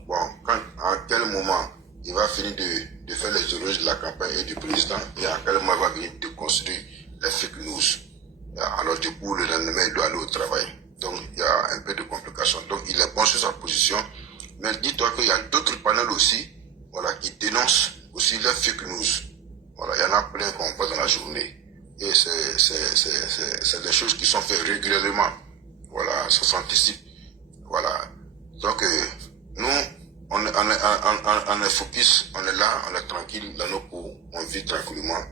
Bon, en quel moment il va finir de faire les éloges de la campagne et du président et à quel moment il va venir de construire les fake news. Alors du coup, le lendemain, il doit aller au travail. Donc, il y a un peu de complications. Donc, il est bon sur sa position. Mais dis-toi qu'il y a d'autres panels aussi, voilà, qui dénoncent aussi les fake news. Voilà, il y en a plein qu'on voit dans la journée. Et c'est des choses qui sont faites régulièrement. Voilà, ça s'anticipe. Voilà. Donc, nous, on est focus, on est là, on est tranquille dans nos cours, on vit tranquillement.